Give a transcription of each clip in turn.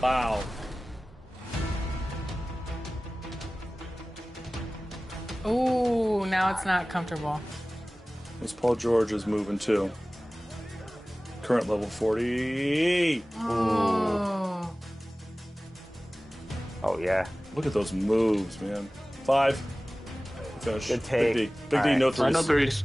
Wow. Ooh, now it's not comfortable. This Paul George is moving too. Current level 40. Oh. Oh, yeah. Look at those moves, man. 5. Finish. Good take. Big D. Big D, All no right. threes. No threes.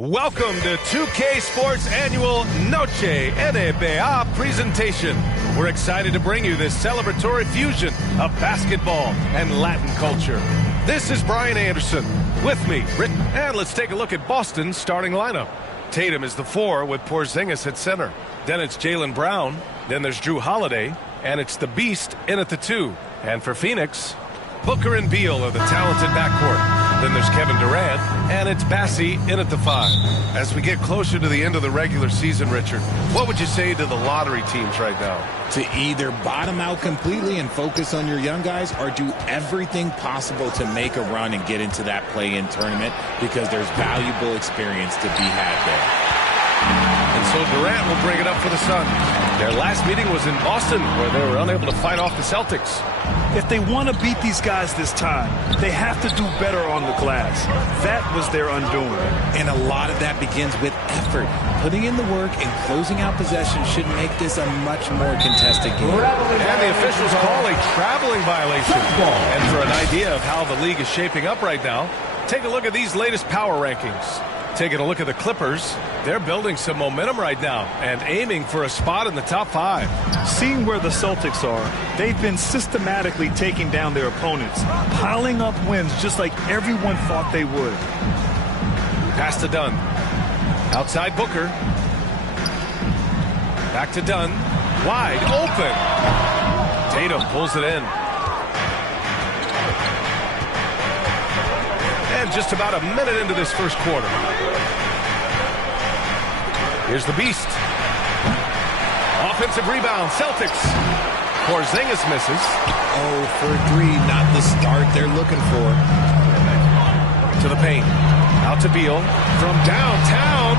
Welcome to 2K Sports Annual Noche NBA presentation. We're excited to bring you this celebratory fusion of basketball and Latin culture. This is Brian Anderson. With me, Rick, and let's take a look at Boston's starting lineup. Tatum is the 4 with Porzingis at center. Then it's Jaylen Brown. Then there's Drew Holiday. And it's the Beast in at the 2. And for Phoenix, Booker and Beal are the talented backcourt. Then there's Kevin Durant, and it's Bassie in at the 5. As we get closer to the end of the regular season, Richard, what would you say to the lottery teams right now? To either bottom out completely and focus on your young guys, or do everything possible to make a run and get into that play-in tournament, because there's valuable experience to be had there. And so Durant will bring it up for the Sun. Their last meeting was in Boston, where they were unable to fight off the Celtics. If they want to beat these guys this time, they have to do better on the glass. That was their undoing. And a lot of that begins with effort. Putting in the work and closing out possession should make this a much more contested game. And the officials call a traveling violation. And for an idea of how the league is shaping up right now, take a look at these latest power rankings. Taking a look at the Clippers, they're building some momentum right now and aiming for a spot in the top 5. Seeing where the Celtics are, they've been systematically taking down their opponents, piling up wins just like everyone thought they would. Pass to Dunn. Outside Booker. Back to Dunn. Wide open. Tatum pulls it in. And just about a minute into this first quarter. Here's the Beast. Offensive rebound, Celtics. Porzingis misses. Oh, for 3, not the start they're looking for. To the paint. Out to Beal. From downtown.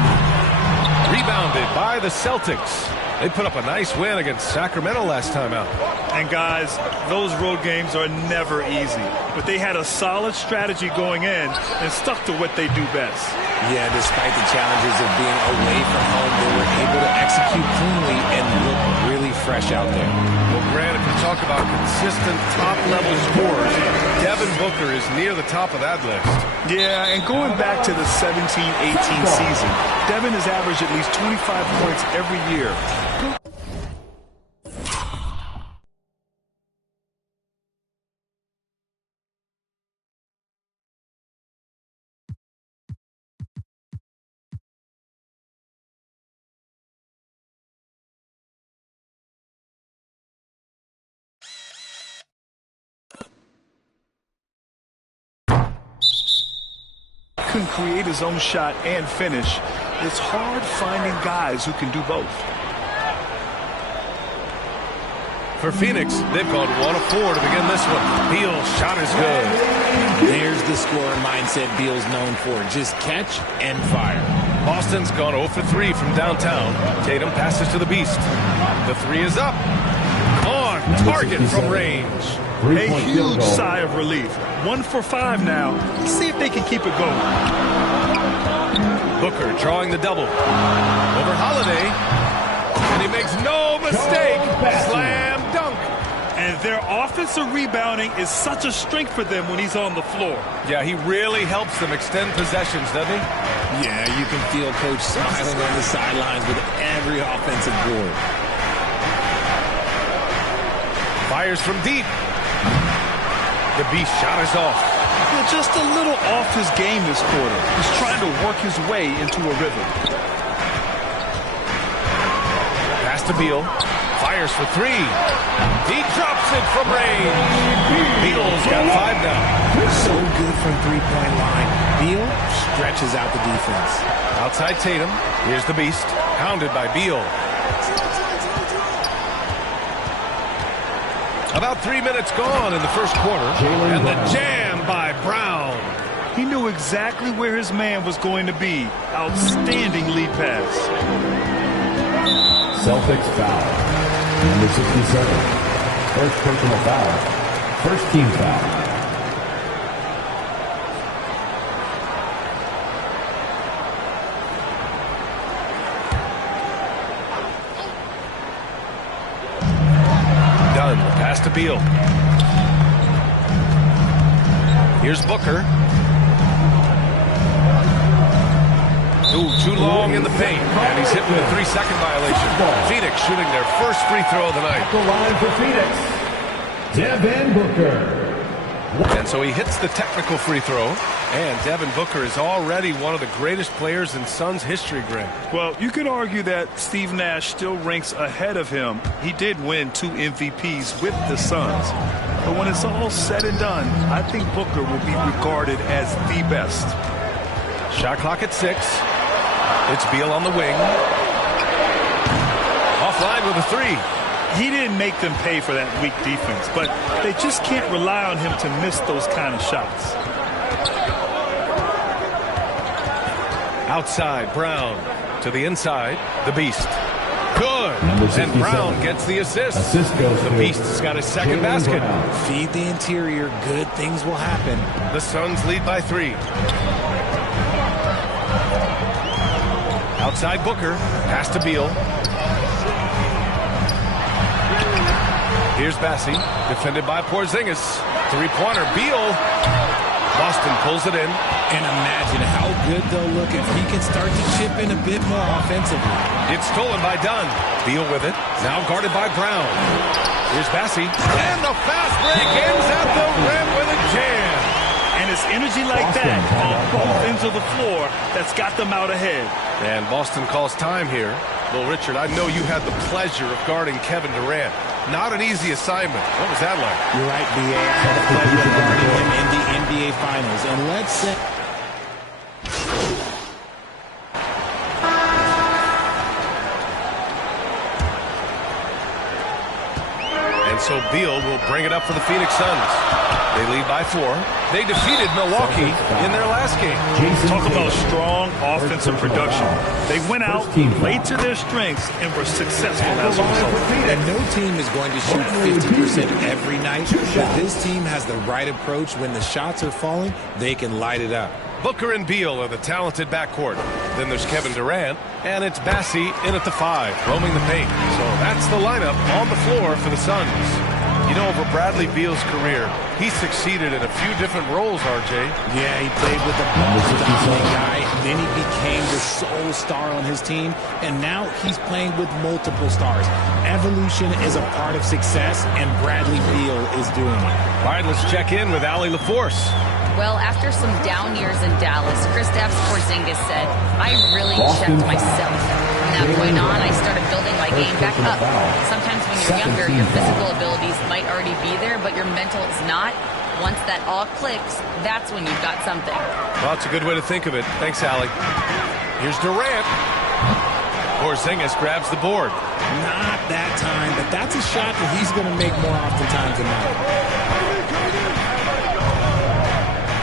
Rebounded by the Celtics. They put up a nice win against Sacramento last time out. And guys, those road games are never easy. But they had a solid strategy going in and stuck to what they do best. Yeah, despite the challenges of being away from home, they were able to execute cleanly and look really fresh out there. Well, Grant, if you talk about consistent top-level scores, Devin Booker is near the top of that list. Yeah, and going back to the 17-18 season, Devin has averaged at least 25 points every year. can create his own shot and finish. It's hard finding guys who can do both. For Phoenix, they've gone 1 of 4 to begin this one. Beal's shot is good. There's the scorer mindset Beal's known for. Just catch and fire. Boston's gone 0 for 3 from downtown. Tatum passes to the Beast. The 3 is up. On target from range. A huge sigh of relief. 1 for 5 now. Let's see if they can keep it going. Booker drawing the double. Over Holiday. And he makes no mistake. Slam dunk. And their offensive rebounding is such a strength for them when he's on the floor. Yeah, he really helps them extend possessions, doesn't he? Yeah, you can feel Coach smiling on the sidelines with every offensive board. Fires from deep. The Beast shot is off. Yeah, just a little off his game this quarter. He's trying to work his way into a rhythm. Pass to Beal. Fires for 3. He drops it from range. Beal's got 5 now. So good from three-point line. Beal stretches out the defense. Outside Tatum. Here's the Beast. Hounded by Beal. About 3 minutes gone in the first quarter. And the jam by Brown. He knew exactly where his man was going to be. Outstanding lead pass. Celtics foul. Number 67. First personal foul. First team foul. Done. Pass to Beal. Here's Booker. Ooh, too long in the paint. And he's hitting a 3-second violation. Phoenix shooting their first free throw of the night. The line for Phoenix. Devin Booker. And so he hits the technical free throw. And Devin Booker is already one of the greatest players in Suns history, Greg. Well, you could argue that Steve Nash still ranks ahead of him. He did win 2 MVPs with the Suns. But when it's all said and done, I think Booker will be regarded as the best. Shot clock at 6. It's Beal on the wing. Offline with a 3. He didn't make them pay for that weak defense, but they just can't rely on him to miss those kind of shots. Outside, Brown. To the inside, the Beast. Good. And Brown gets the assist. The Beast's got his second basket. Feed the interior. Good things will happen. The Suns lead by 3. Outside Booker. Pass to Beal. Here's Bassi. Defended by Porzingis. Three-pointer. Beal. Boston pulls it in. And imagine how good they'll look if he can start to chip in a bit more offensively. It's stolen by Dunn. Beal with it. Now guarded by Brown. Here's Bassi. And the fast break ends at the rim with a jam. And it's energy like that on both ends of the floor that's got them out ahead. And Boston calls time here. Well, Richard, I know you had the pleasure of guarding Kevin Durant. Not an easy assignment. What was that like? You're right, B.A. I had the pleasure of guarding him in the NBA Finals. And let's say... So Beal will bring it up for the Phoenix Suns. They lead by 4. They defeated Milwaukee in their last game. Talk about strong offensive production. They went out, played to their strengths, and were successful as a result. And no team is going to shoot 50% every night, but this team has the right approach. When the shots are falling, they can light it up. Booker and Beal are the talented backcourt. Then there's Kevin Durant, and it's Bassi in at the 5, roaming the paint. So that's the lineup on the floor for the Suns. You know, over Bradley Beal's career, he succeeded in a few different roles, RJ. Yeah, he played with the ball-dominant guy, then he became the sole star on his team, and now he's playing with multiple stars. Evolution is a part of success, and Bradley Beal is doing it. All right, let's check in with Allie LaForce. Well, after some down years in Dallas, Kristaps Porzingis said, I really checked myself. From that point on, I started building my game back up. Sometimes when you're younger, your physical abilities might already be there, but your mental is not. Once that all clicks, that's when you've got something. Well, that's a good way to think of it. Thanks, Allie. Here's Durant. Porzingis grabs the board. Not that time, but that's a shot that he's going to make more oftentimes than not.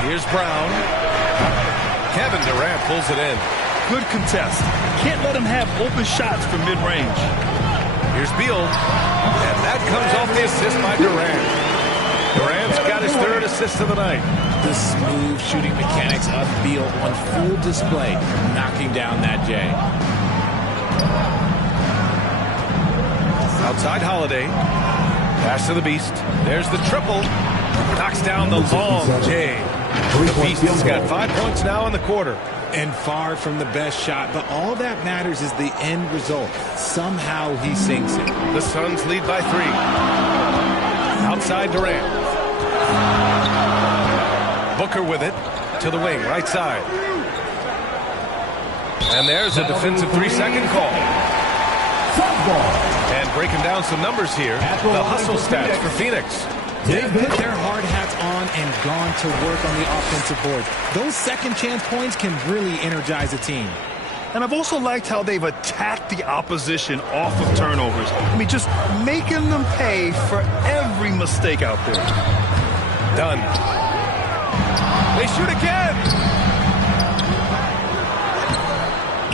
Here's Brown. Kevin Durant pulls it in. Good contest. Can't let him have open shots from mid-range. Here's Beal. And that comes off the assist by Durant. Durant's got his third assist of the night. The smooth shooting mechanics of Beal on full display, knocking down that J. Outside Holiday. Pass to the Beast. There's the triple. Knocks down the long J. The Beast has got 5 points now in the quarter. And far from the best shot, but all that matters is the end result. Somehow he sinks it. The Suns lead by 3. Outside Durant. Booker with it to the wing, right side. And there's a defensive 3-second call. And breaking down some numbers here, the hustle stats for Phoenix. They've put their hard hats on and gone to work on the offensive board. Those second chance points can really energize a team. And I've also liked how they've attacked the opposition off of turnovers. I mean, just making them pay for every mistake out there. Done. They shoot again.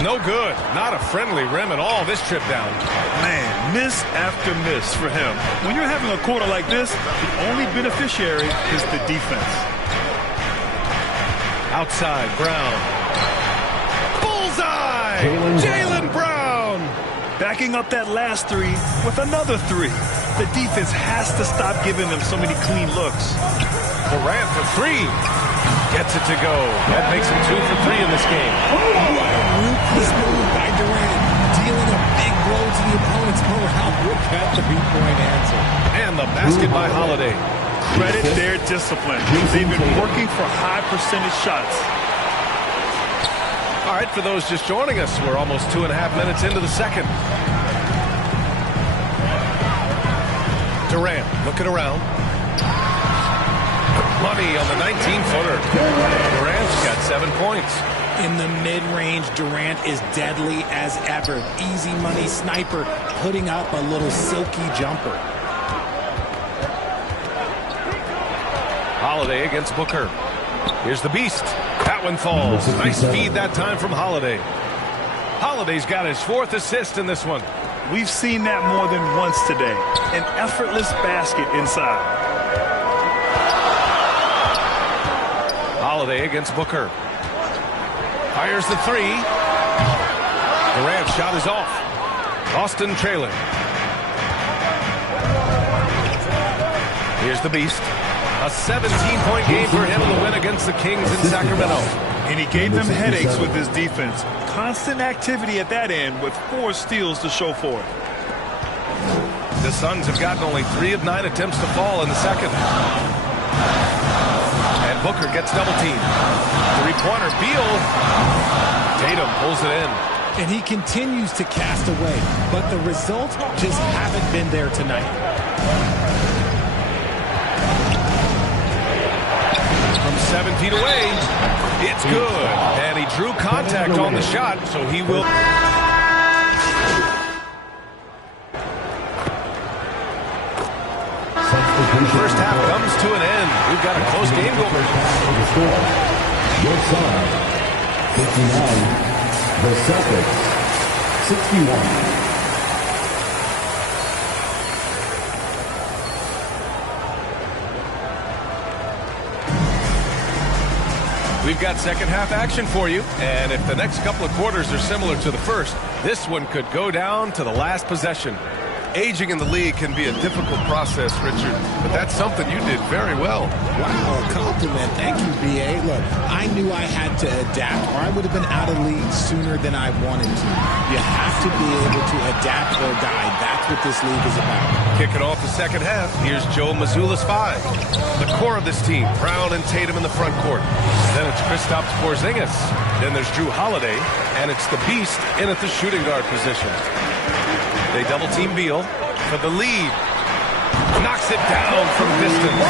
No good. Not a friendly rim at all this trip down. Man, miss after miss for him. When you're having a quarter like this, the only beneficiary is the defense. Outside, Brown. Bullseye! Jaylen Brown! Backing up that last three with another three. The defense has to stop giving them so many clean looks. Durant for 3. Gets it to go. That makes him 2 for 3 in this game. Ruthless move by Durant, dealing a big blow to the opponent's morale with that three-point answer. And the basket by Holiday. Credit their discipline. They've been working for high percentage shots. All right, for those just joining us, we're almost 2.5 minutes into the second. Durant looking around. Money on the 19-footer. Durant's got 7 points. In the mid-range, Durant is deadly as ever. Easy money sniper, putting up a little silky jumper. Holiday against Booker. Here's the Beast. That one falls. Nice feed that time from Holiday. Holiday's got his 4th assist in this one. We've seen that more than once today. An effortless basket inside. Holiday against Booker. Fires the 3. Durant's shot is off. Boston trailing. Here's the Beast. A 17-point game for him in the win against the Kings in Sacramento. And he gave them headaches with his defense. Constant activity at that end with 4 steals to show for it. The Suns have gotten only 3 of 9 attempts to fall in the second. And Booker gets double-teamed. Three-pointer, Beal. Tatum pulls it in. And he continues to cast away, but the results just haven't been there tonight. From 7 feet away, it's good. And he drew contact on the shot, so he will... First half comes to an end. We've got a close game going. Your side, 59. The Celtics, 61. We've got second half action for you, and if the next couple of quarters are similar to the first, this one could go down to the last possession. Aging in the league can be a difficult process, Richard, but that's something you did very well. Wow, a compliment. Thank you, B.A. Look, I knew I had to adapt, or I would have been out of league sooner than I wanted to. You have to be able to adapt or die. That's what this league is about. Kicking off the second half, here's Joe Mazzulla's 5. The core of this team, Brown and Tatum in the front court. Then it's Kristaps Porzingis. Then there's Drew Holiday, and it's the Beast in at the shooting guard position. They double-team Beal for the lead. Knocks it down from distance.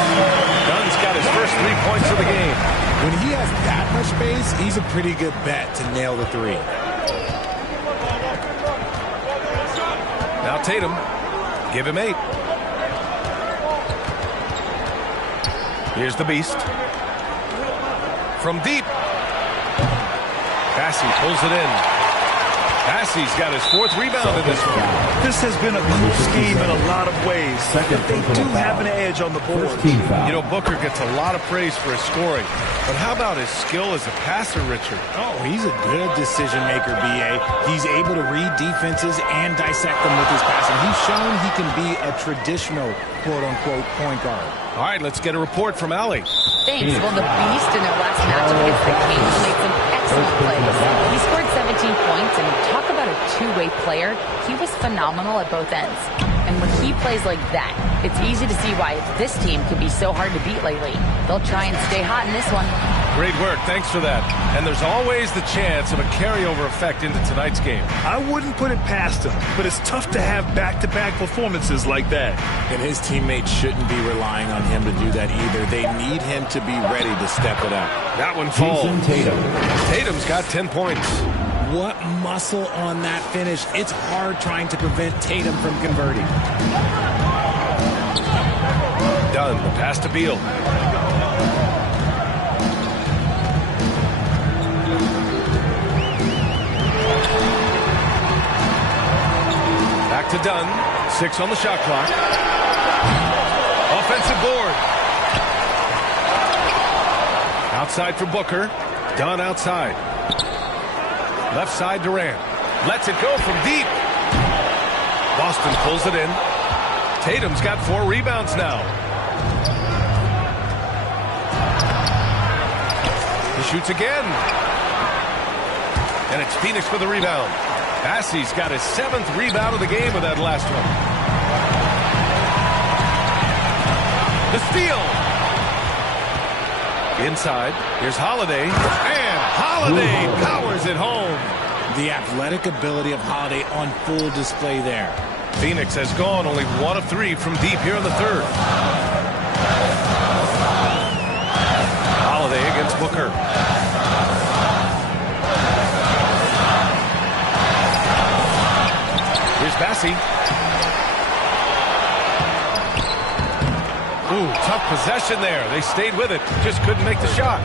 Dunn's got his first 3 points of the game. When he has that much space, he's a pretty good bet to nail the three. Now Tatum. Give him 8. Here's the beast. From deep. Bassey pulls it in. Bassey's got his 4th rebound in this one. This has been a close game in a lot of ways, but they do have an edge on the board. You know, Booker gets a lot of praise for his scoring, but how about his skill as a passer, Richard? Oh, he's a good decision maker, B.A. He's able to read defenses and dissect them with his passing. He's shown he can be a traditional quote-unquote point guard. All right, let's get a report from Allie. Thanks. Well, the Beast in their last matchup against the Kings made some excellent plays. He scored 17 points, and talk about a two-way player. He was phenomenal at both ends. And when he plays like that, it's easy to see why this team can be so hard to beat lately. They'll try and stay hot in this one. Great work. Thanks for that. And there's always the chance of a carryover effect into tonight's game. I wouldn't put it past him, but it's tough to have back-to-back performances like that. And his teammates shouldn't be relying on him to do that either. They need him to be ready to step it up. That one falls. Tatum. Tatum's got 10 points. What muscle on that finish. It's hard trying to prevent Tatum from converting. Dunn, the pass to Beal. Back to Dunn. 6 on the shot clock. Offensive board. Outside for Booker. Dunn outside. Left side Durant. Lets it go from deep. Boston pulls it in. Tatum's got 4 rebounds now. He shoots again. And it's Phoenix for the rebound. Bassey's got his 7th rebound of the game with that last one. The steal. Inside. Here's Holiday. And Holiday powers it home. The athletic ability of Holiday on full display there. Phoenix has gone only 1 of 3 from deep here in the 3rd. Holiday against Booker. Here's Bassey. Ooh, tough possession there. They stayed with it. Just couldn't make the shot.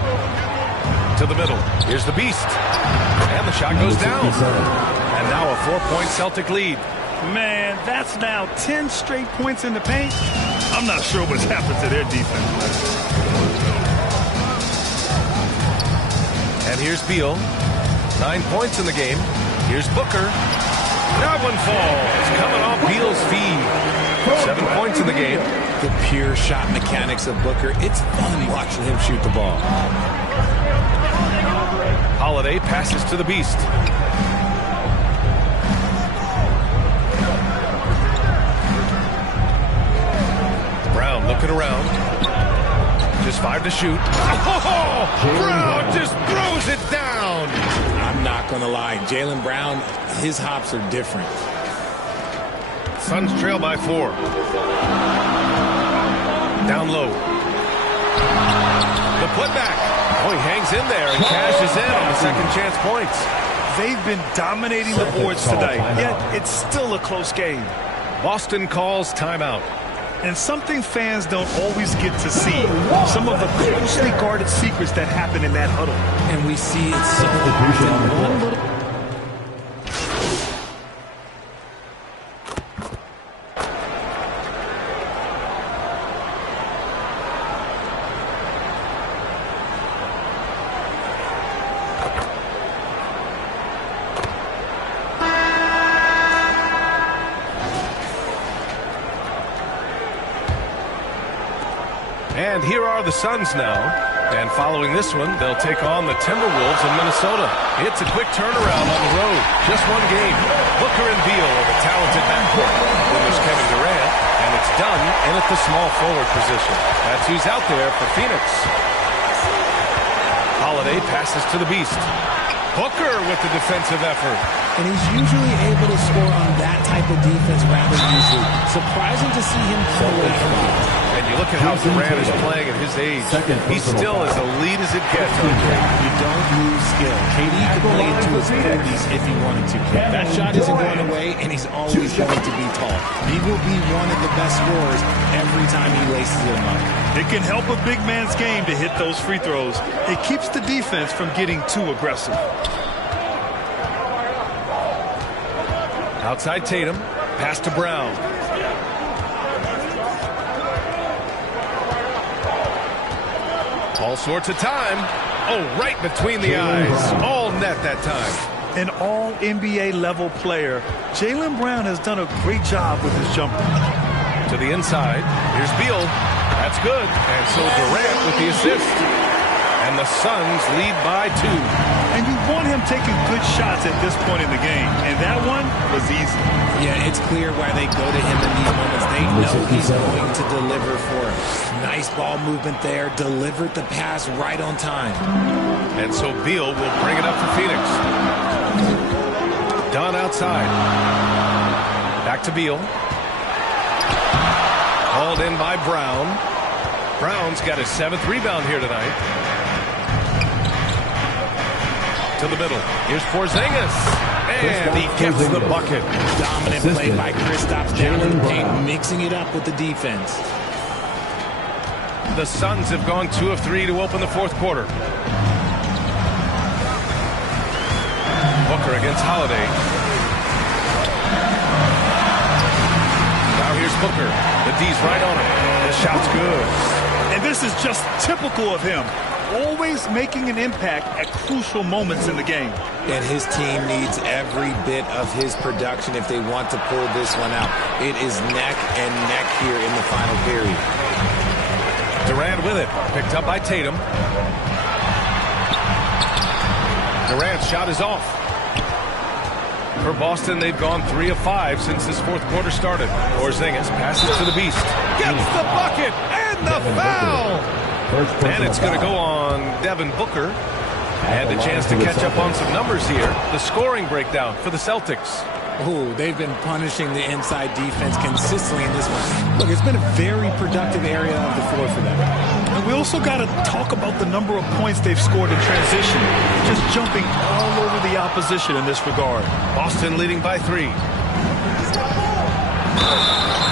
To the middle. Here's the Beast. And the shot goes down. And now a 4-point Celtic lead. Man, that's now 10 straight points in the paint. I'm not sure what's happened to their defense. And here's Beal. 9 points in the game. Here's Booker. That one falls. Coming off Beal's feed. 7 points in the game. The pure shot mechanics of Booker. It's fun watching him shoot the ball. Holiday passes to the Beast. Brown looking around. Just 5 to shoot. Oh, Brown just throws it down. I'm not going to lie. Jaylen Brown, his hops are different. Suns trail by 4. Down low. The putback. Oh, he hangs in there and cashes in on the second chance points. They've been dominating the boards tonight, yet it's still a close game. Boston calls timeout. And something fans don't always get to see. Some of the closely guarded secrets that happen in that huddle. And we see it so often. One little... And here are the Suns now. And following this one, they'll take on the Timberwolves in Minnesota. It's a quick turnaround on the road. Just 1 game. Booker and Beal are the talented backcourt. Then there's Kevin Durant, and it's Dunn in at the small forward position. That's who's out there for Phoenix. Holiday passes to the Beast. Booker with the defensive effort. and he's usually able to score on that type of defense rather easily. Surprising to see him pull away from it. And you look at how Durant is playing at his age. He's still as elite as it gets. You don't lose skill. KD could play into his 40s if he wanted to. That shot isn't going away, and he's always going to be tall. He will be one of the best scorers every time he laces them up. It can help a big man's game to hit those free throws. It keeps the defense from getting too aggressive. Outside Tatum, pass to Brown. All sorts of time. Oh, right between the eyes. All net that time. An all-NBA level player, Jaylen Brown has done a great job with his jumper. To the inside. Here's Beal. That's good. And so Durant with the assist. And the Suns lead by 2. And you want him taking good shots at this point in the game. And that one was easy. Yeah, it's clear why they go to him in these moments. They know he's going to deliver for him. Nice ball movement there. Delivered the pass right on time. And so Beal will bring it up for Phoenix. Dunn outside. Back to Beal. Called in by Brown. Brown's got his 7th rebound here tonight. To the middle. Here's Porzingis. And he gets the bucket. Dominant play by Kristaps down in the paint, mixing it up with the defense. The Suns have gone 2 of 3 to open the 4th quarter. Booker against Holiday. Now here's Booker. The D's right on him. The shot's good. And this is just typical of him. Always making an impact at crucial moments in the game. And his team needs every bit of his production if they want to pull this one out. It is neck and neck here in the final period. Durant with it. Picked up by Tatum. Durant's shot is off. For Boston, they've gone 3 of 5 since this 4th quarter started. Porzingis passes to the Beast. Gets the bucket and the foul. And it's going to go on Devin Booker. And a chance to catch up on some numbers here. The scoring breakdown for the Celtics. Oh, they've been punishing the inside defense consistently in this one. Look, it's been a very productive area of the floor for them. And we also got to talk about the number of points they've scored in transition. Just jumping all over the opposition in this regard. Boston leading by 3.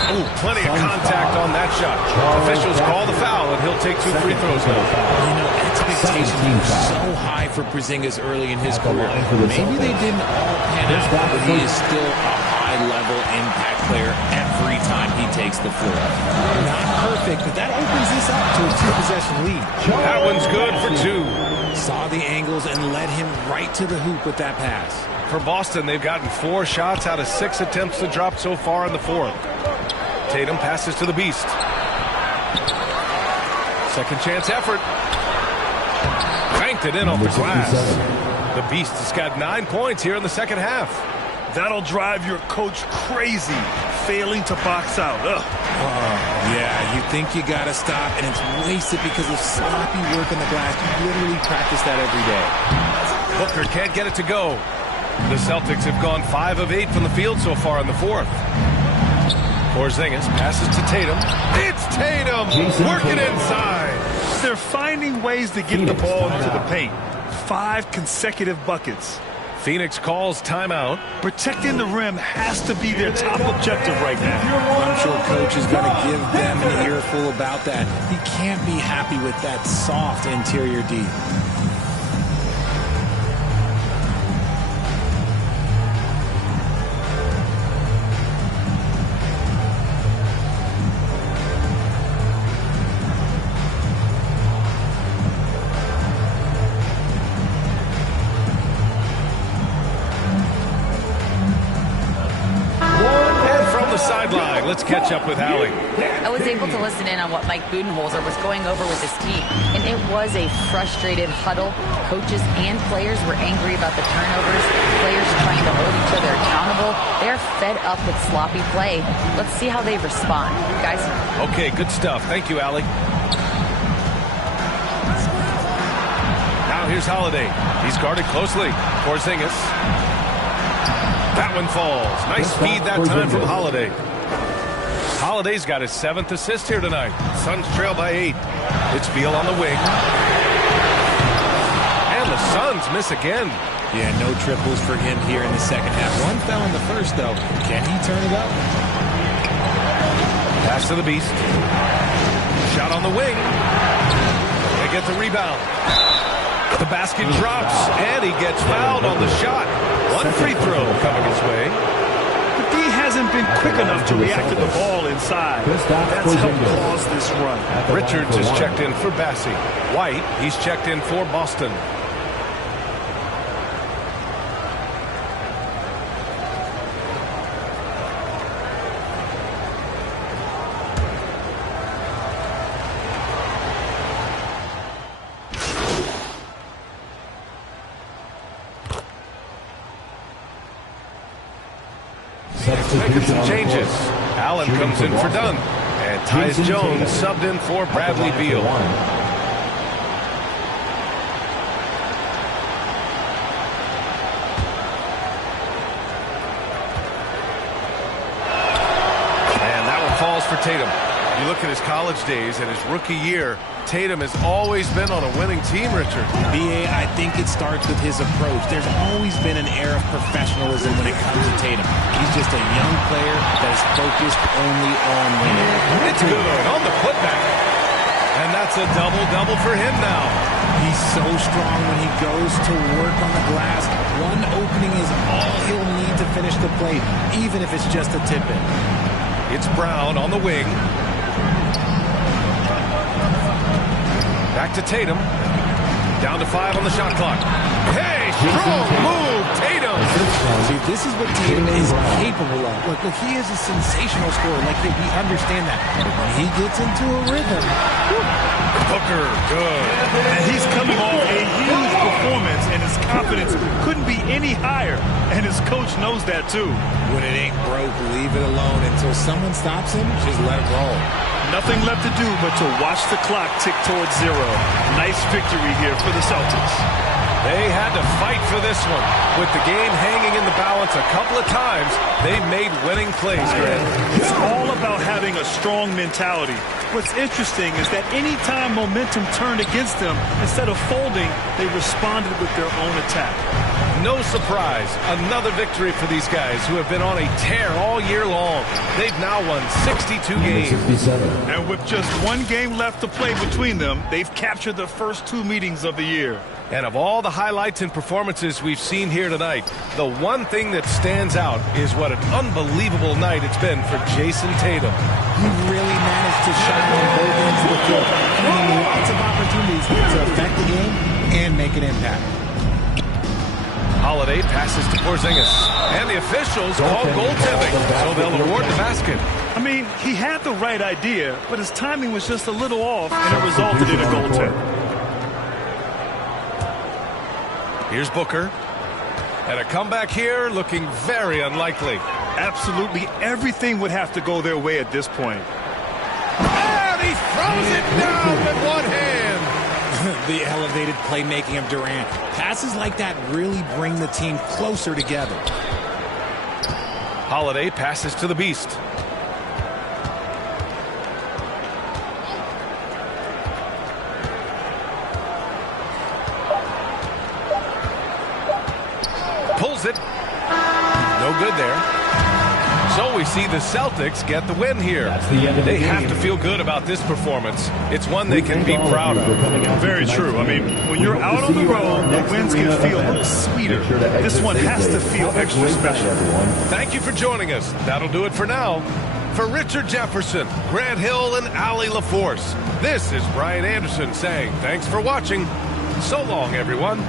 Oh, plenty of contact on that shot. Officials call the foul, and he'll take 2 free throws now. You know, expectations were so high for Porzingis early in his career. Maybe they didn't all pan out, but he is still a high-level impact player every time he takes the floor. Not perfect, but that opens this up to a 2-possession lead. That one's good for 2. Saw the angles and led him right to the hoop with that pass. For Boston, they've gotten 4 shots out of 6 attempts to drop so far in the 4th. Tatum passes to the Beast. Second chance effort. Banked it in off the glass. The Beast has got 9 points here in the second half. That'll drive your coach crazy, failing to box out. Yeah, you think you got to stop, and it's wasted because of sloppy work on the glass. You literally practice that every day. Booker can't get it to go. The Celtics have gone 5 of 8 from the field so far in the 4th. Porzingis passes to Tatum. It's Tatum working inside. They're finding ways to get the ball into the paint. 5 consecutive buckets. Phoenix calls timeout. Protecting the rim has to be their top objective right now. I'm sure coach is going to give them an earful about that. He can't be happy with that soft interior D. Let's catch up with Allie. I was able to listen in on what Mike Budenholzer was going over with his team, and it was a frustrated huddle. Coaches and players were angry about the turnovers, players trying to hold each other accountable. They're fed up with sloppy play. Let's see how they respond. Guys? Okay, good stuff. Thank you, Allie. Now here's Holiday. He's guarded closely. Porzingis. That one falls. Nice feed that time from Holiday. Holiday's got his 7th assist here tonight. Suns trail by 8. It's Beal on the wing. And the Suns miss again. Yeah, no triples for him here in the second half. One fell in the first, though. Can he turn it up? Pass to the Beast. Shot on the wing. They get the rebound. The basket drops, and he gets fouled on the shot. One free throw coming his way. But D hasn't been quick enough to react to the ball inside. That's helped cause this run. Richards is checked in for Bassey. White, he's checked in for Boston. Making some changes. Allen comes in for Dunn. And Tyus Jones subbed in for Bradley Beal. And that one falls for Tatum. You look at his college days and his rookie year, Tatum has always been on a winning team, Richard. B.A., I think it starts with his approach. There's always been an air of professionalism when it comes to Tatum. He's just a young player that is focused only on winning. It's good on the putback. And that's a double-double for him now. He's so strong when he goes to work on the glass. One opening is all he'll need to finish the play, even if it's just a tip-in. It's Brown on the wing. Back to Tatum. Down to 5 on the shot clock. Hey, strong move, Tatum. See, this is what Tatum is capable of. Look, he is a sensational scorer. Like, we understand that. But when he gets into a rhythm, Booker, good. And he's coming off a huge performance, and his confidence couldn't be any higher. And his coach knows that, too. When it ain't broke, leave it alone. Until someone stops him, just let it roll. Nothing left to do but to watch the clock tick towards 0. Nice victory here for the Celtics. They had to fight for this one. With the game hanging in the balance a couple of times, they made winning plays, Grant. It's all about having a strong mentality. What's interesting is that any time momentum turned against them, instead of folding, they responded with their own attack. No surprise, another victory for these guys who have been on a tear all year long. They've now won 62 games. And with just one game left to play between them, they've captured the first 2 meetings of the year. And of all the highlights and performances we've seen here tonight, the one thing that stands out is what an unbelievable night it's been for Jason Tatum. He really managed to shine on both ends of the floor, finding lots of opportunities to affect the game and make an impact. Holiday passes to Porzingis. And the officials call goaltending, so they'll award the basket. I mean, he had the right idea, but his timing was just a little off, and it resulted in a goaltend. Here's Booker. And a comeback here looking very unlikely. Absolutely everything would have to go their way at this point. And he throws it down with one hand. The elevated playmaking of Durant. Passes like that really bring the team closer together. Holiday passes to the Beast. Pulls it. No good there. So we see the Celtics get the win here. They have to feel good about this performance. It's one they can be proud of. Very true. I mean, when you're out on the road, the wins can feel a little sweeter. This one has to feel extra special. Thank you for joining us. That'll do it for now. For Richard Jefferson, Grant Hill, and Allie LaForce, this is Brian Anderson saying thanks for watching. So long, everyone.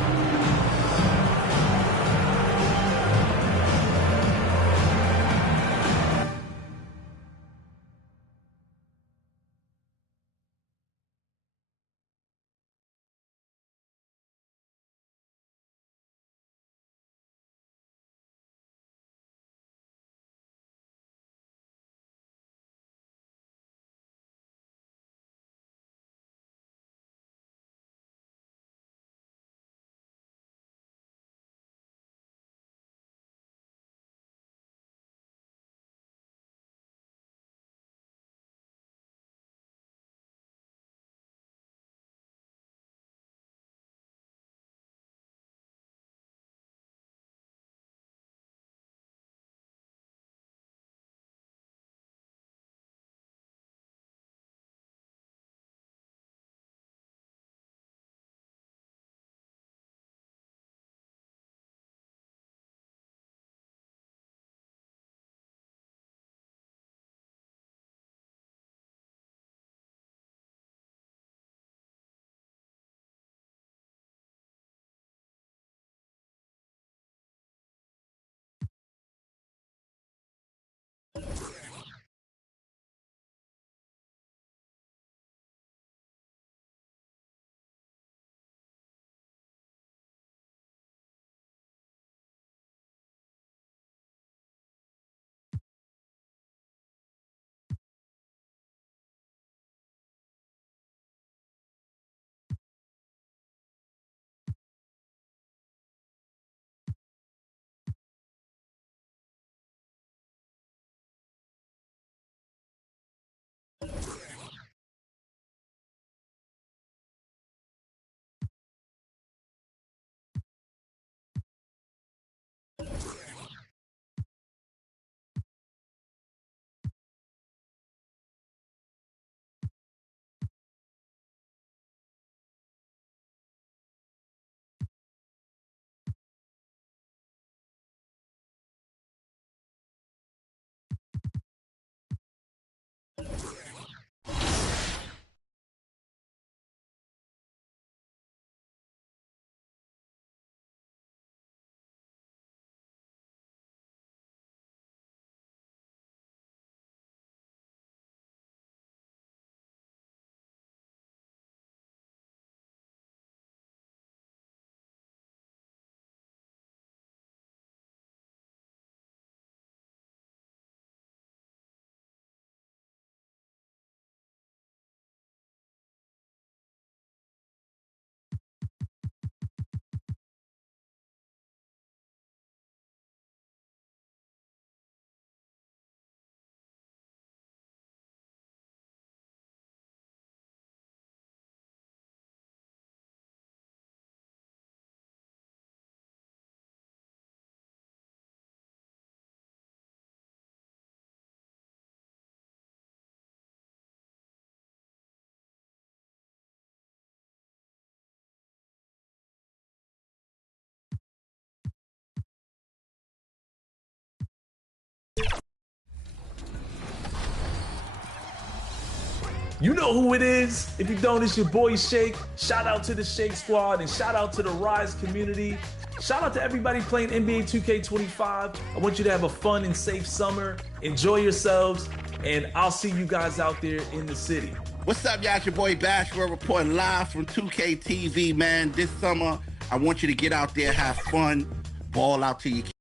You know who it is. If you don't, it's your boy Shake. Shout out to the Shake Squad and shout out to the Rise community. Shout out to everybody playing NBA 2K25. I want you to have a fun and safe summer. Enjoy yourselves, and I'll see you guys out there in the city. What's up, y'all? It's your boy Bashford reporting live from 2K TV, man. This summer, I want you to get out there, have fun, ball out to your kids.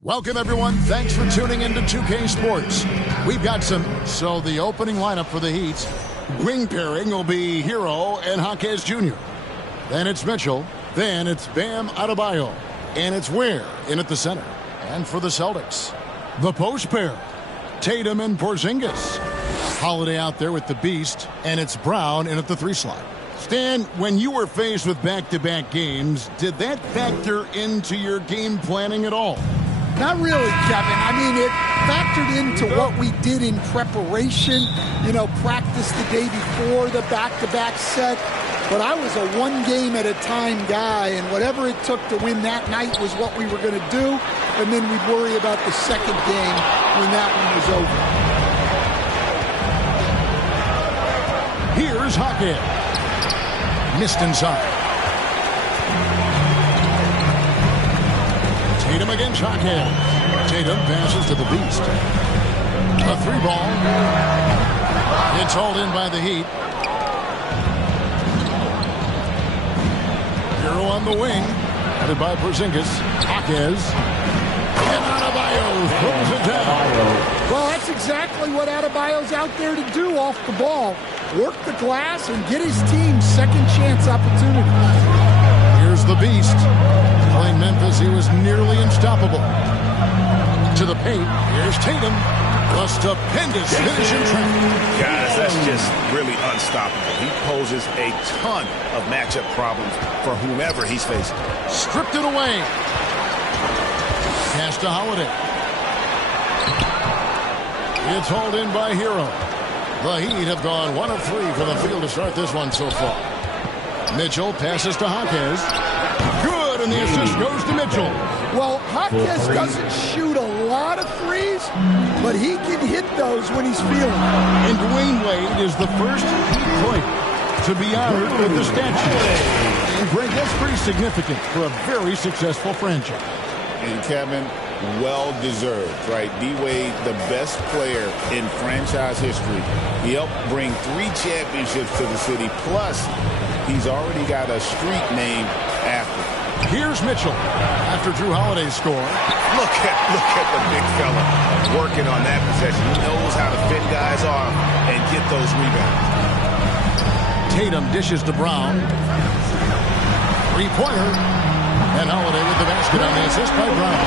Welcome, everyone. Thanks for tuning into 2K Sports. We've got so the opening lineup for the Heat, wing pairing will be Hero and Jaquez Jr. Then it's Mitchell. Then it's Bam Adebayo. And it's Ware in at the center. And for the Celtics, the post pair, Tatum and Porzingis. Holiday out there with the Beast. And it's Brown in at the 3 slot. Stan, when you were faced with back-to-back games, did that factor into your game planning at all? Not really, Kevin. I mean, it factored into what we did in preparation, practice the day before the back-to-back set. But I was a one-game-at-a-time guy, and whatever it took to win that night was what we were going to do, and then we'd worry about the second game when that one was over. Here's Jaquez. Missed inside. Tatum against Jaquez. Tatum passes to the Beast. A 3-ball. It's hauled in by the Heat. Hero on the wing. Headed by Porzingis. Jaquez. And Adebayo throws it down. Well, that's exactly what Adebayo's out there to do off the ball. Work the glass and get his team second chance opportunities. Here's the Beast. Playing Memphis, he was nearly unstoppable. To the paint, here's Tatum. A stupendous finish in traffic. Guys, that's just really unstoppable. He poses a ton of matchup problems for whomever he's facing. Stripped it away. Pass to Holiday. It's hauled in by Hero. The Heat have gone 1 of 3 from the field to start this one so far. Mitchell passes to Jaquez. Good, and the assist goes to Mitchell. Well, Jaquez doesn't shoot a lot of threes, but he can hit those when he's feeling it. And Dwayne Wade is the first Heat player to be honored with the statue. And Greg, that's pretty significant for a very successful franchise. And Kevin, well-deserved, right? D-Wade, the best player in franchise history. He helped bring 3 championships to the city, plus he's already got a street named after him. Here's Mitchell after Drew Holiday's score. Look at the big fella working on that possession. He knows how to fit guys off and get those rebounds. Tatum dishes to Brown. 3-pointer. And Holiday with the basket on the assist by Brown.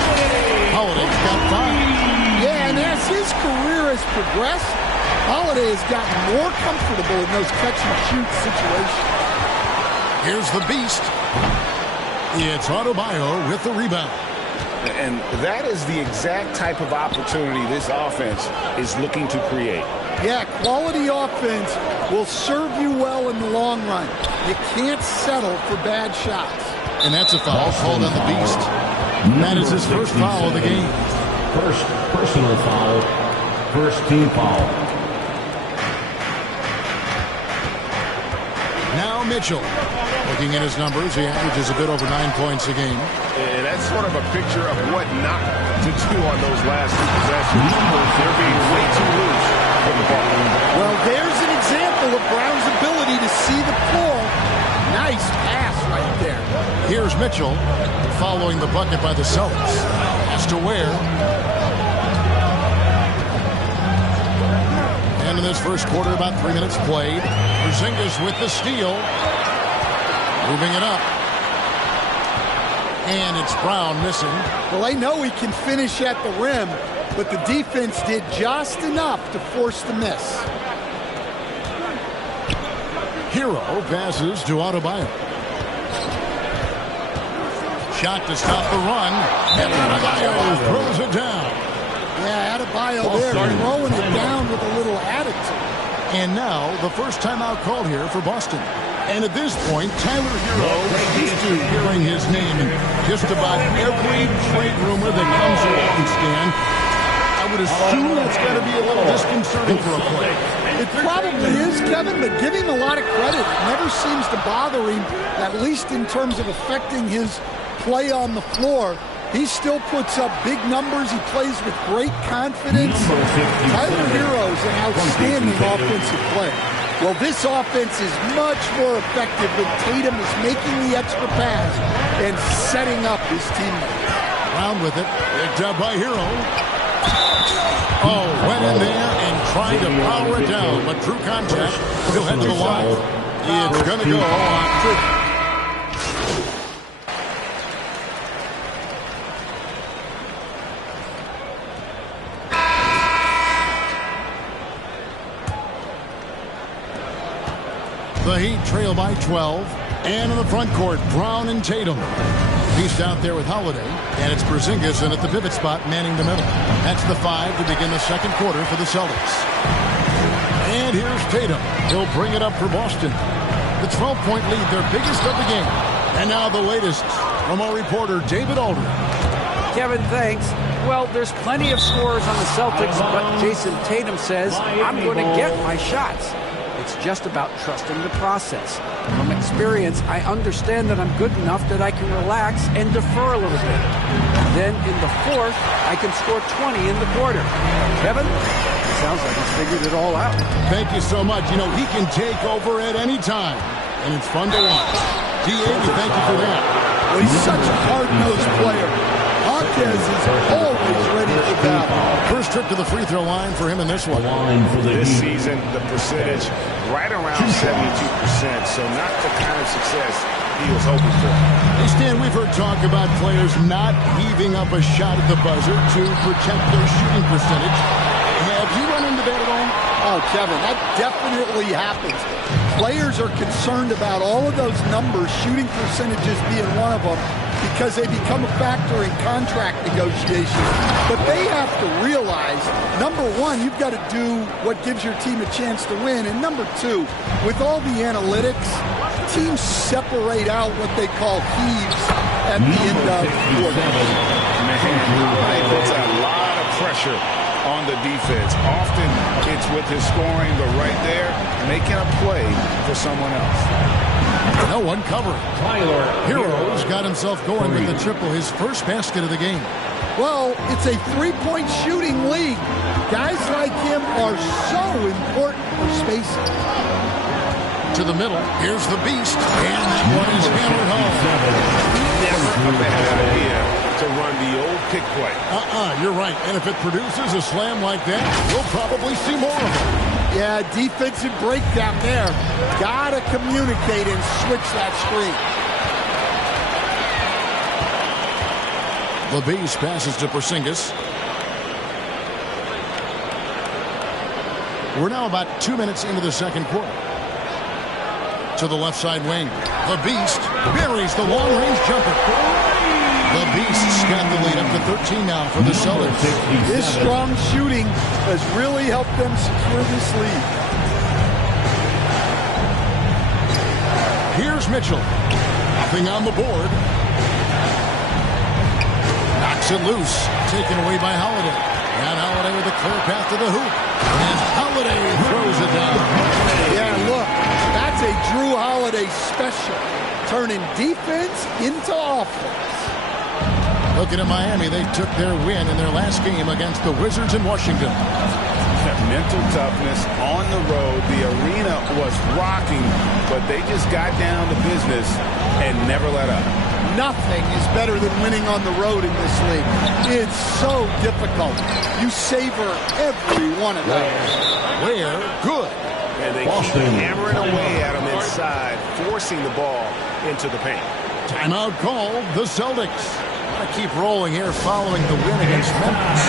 Holiday's got 5. Yeah, and as his career has progressed, Holiday has gotten more comfortable in those catch-and-shoot situations. Here's the Beast. It's Adebayo with the rebound. And that is the exact type of opportunity this offense is looking to create. Yeah, quality offense will serve you well in the long run. You can't settle for bad shots. And that's a foul called on the Beast. That is his first foul of the game. First personal foul. First team foul. Now Mitchell. Looking at his numbers, he averages a bit over 9 points a game. And that's sort of a picture of what not to do on those last 2 possessions. They're being way too loose for the ball. Well, there's an example of Brown's ability to see the floor. Nice pass right there. Here's Mitchell following the bucket by the Celtics. Has to Ware. And in this first quarter, about 3 minutes played. Porzingis with the steal. Moving it up. And it's Brown missing. Well, I know he can finish at the rim, but the defense did just enough to force the miss. Hero passes to Adebayo. Shot to stop the run. And Adebayo throws it down. Yeah, Adebayo there throwing it down with a little attitude. And now the first timeout called here for Boston. And at this point, Tyler Hero is used to hearing his name in just about every trade rumor that comes along, Stan. I would assume that's going to be a little disconcerting for a play. It probably is, Kevin, but give him a lot of credit. It never seems to bother him, at least in terms of affecting his play on the floor. He still puts up big numbers. He plays with great confidence. Tyler Hero's an outstanding offensive player. Well, this offense is much more effective when Tatum is making the extra pass and setting up his teammates. Round with it. Picked up by Hero. Oh, went in there and tried to power it down, but true contact. He'll head to the line. It's going to go on trip. The Heat trail by 12. And in the front court, Brown and Tatum. He's out there with Holiday. And it's Porzingis in at the pivot spot, manning the middle. That's the 5 to begin the second quarter for the Celtics. And here's Tatum. He'll bring it up for Boston. The 12-point lead, their biggest of the game. And now the latest from our reporter, David Aldridge. Kevin, thanks. Well, there's plenty of scorers on the Celtics, but Jason Tatum says, I'm going to get my shots. It's just about trusting the process. From experience, I understand that I'm good enough that I can relax and defer a little bit. Then in the fourth, I can score 20 in the quarter. Kevin, it sounds like he's figured it all out. Thank you so much. You know, he can take over at any time, and it's fun to watch. D.A., thank you for that. Well, he's such a hard-nosed player. Hawkins is always ready for battle. First trip to the free throw line for him in this one. This season, the percentage right around 72%, so not the kind of success he was hoping for. Hey, Stan, we've heard talk about players not heaving up a shot at the buzzer to protect their shooting percentage. Have you run into that at all? Oh, Kevin, that definitely happens. Players are concerned about all of those numbers, shooting percentages being one of them, because they become a factor in contract negotiations. But they have to realize, number one, you've got to do what gives your team a chance to win. And number two, with all the analytics, teams separate out what they call heaves at the end of the quarter. Man, puts a lot of pressure on the defense. Often it's with his scoring, but right there, making a play for someone else. No one covering. Hero's got himself going with the triple, his first basket of the game. Well, it's a three-point shooting league. Guys like him are so important for spacing. To the middle, here's the beast, and that one is hammered home. Never a bad idea to run the old pick play. You're right. And if it produces a slam like that, we'll probably see more of it. Yeah, defensive breakdown there. Gotta communicate and switch that screen. LeBeast passes to Porzingis. We're now about 2 minutes into the second quarter. To the left side wing. LeBeast buries the long-range jumper. LeBeast's got the lead up to 13 now for the Celtics. This strong shooting has really helped them secure this lead. Here's Mitchell. Nothing on the board. Knocks it loose. Taken away by Holiday. And Holiday with a clear path to the hoop. And Holiday throws it down. Yeah, look, that's a Drew Holiday special. Turning defense into offense. Looking at Miami, they took their win in their last game against the Wizards in Washington. Mental toughness on the road. The arena was rocking, but they just got down to business and never let up. Nothing is better than winning on the road in this league. It's so difficult. You savor every one of those. Where? Good. And they keep hammering away at them inside, forcing the ball into the paint. Timeout called. The Celtics keep rolling here following the win against Memphis.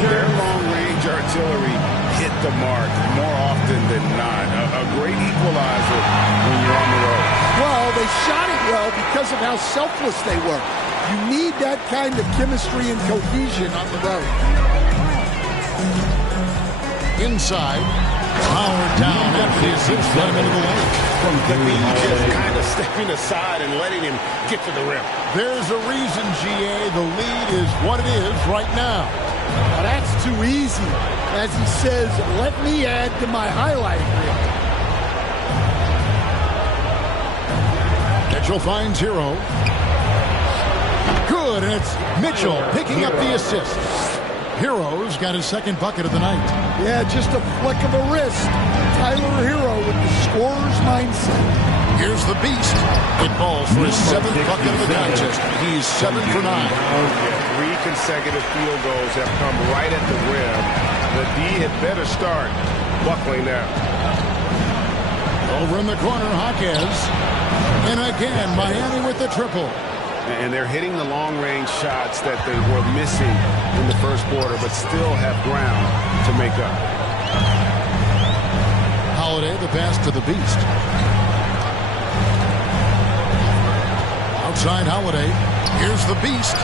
Their long-range artillery hit the mark more often than not. A great equalizer when you're on the road. Well, they shot it well because of how selfless they were. You need that kind of chemistry and cohesion on the road. Inside. Powered down after the assist, let him into the lane. The lead just kind of stepping aside and letting him get to the rim. There's a reason, GA, the lead is what it is right now. Well, that's too easy. As he says, let me add to my highlight reel. Mitchell finds Hero. Good, and it's Mitchell picking up the assist. Hero's got his second bucket of the night. Yeah, just a flick of a wrist. Tyler Hero with the scorer's mindset. Here's the Beast. It falls for his seventh bucket of the contest. He's 7 for 9. Yeah, 3 consecutive field goals have come right at the rim. The D had better start buckling now. Over in the corner, Jaquez. And again, Miami with the triple. And they're hitting the long-range shots that they were missing in the first quarter, but still have ground to make up. Holiday, the pass to the Beast. Outside Holiday. Here's the Beast.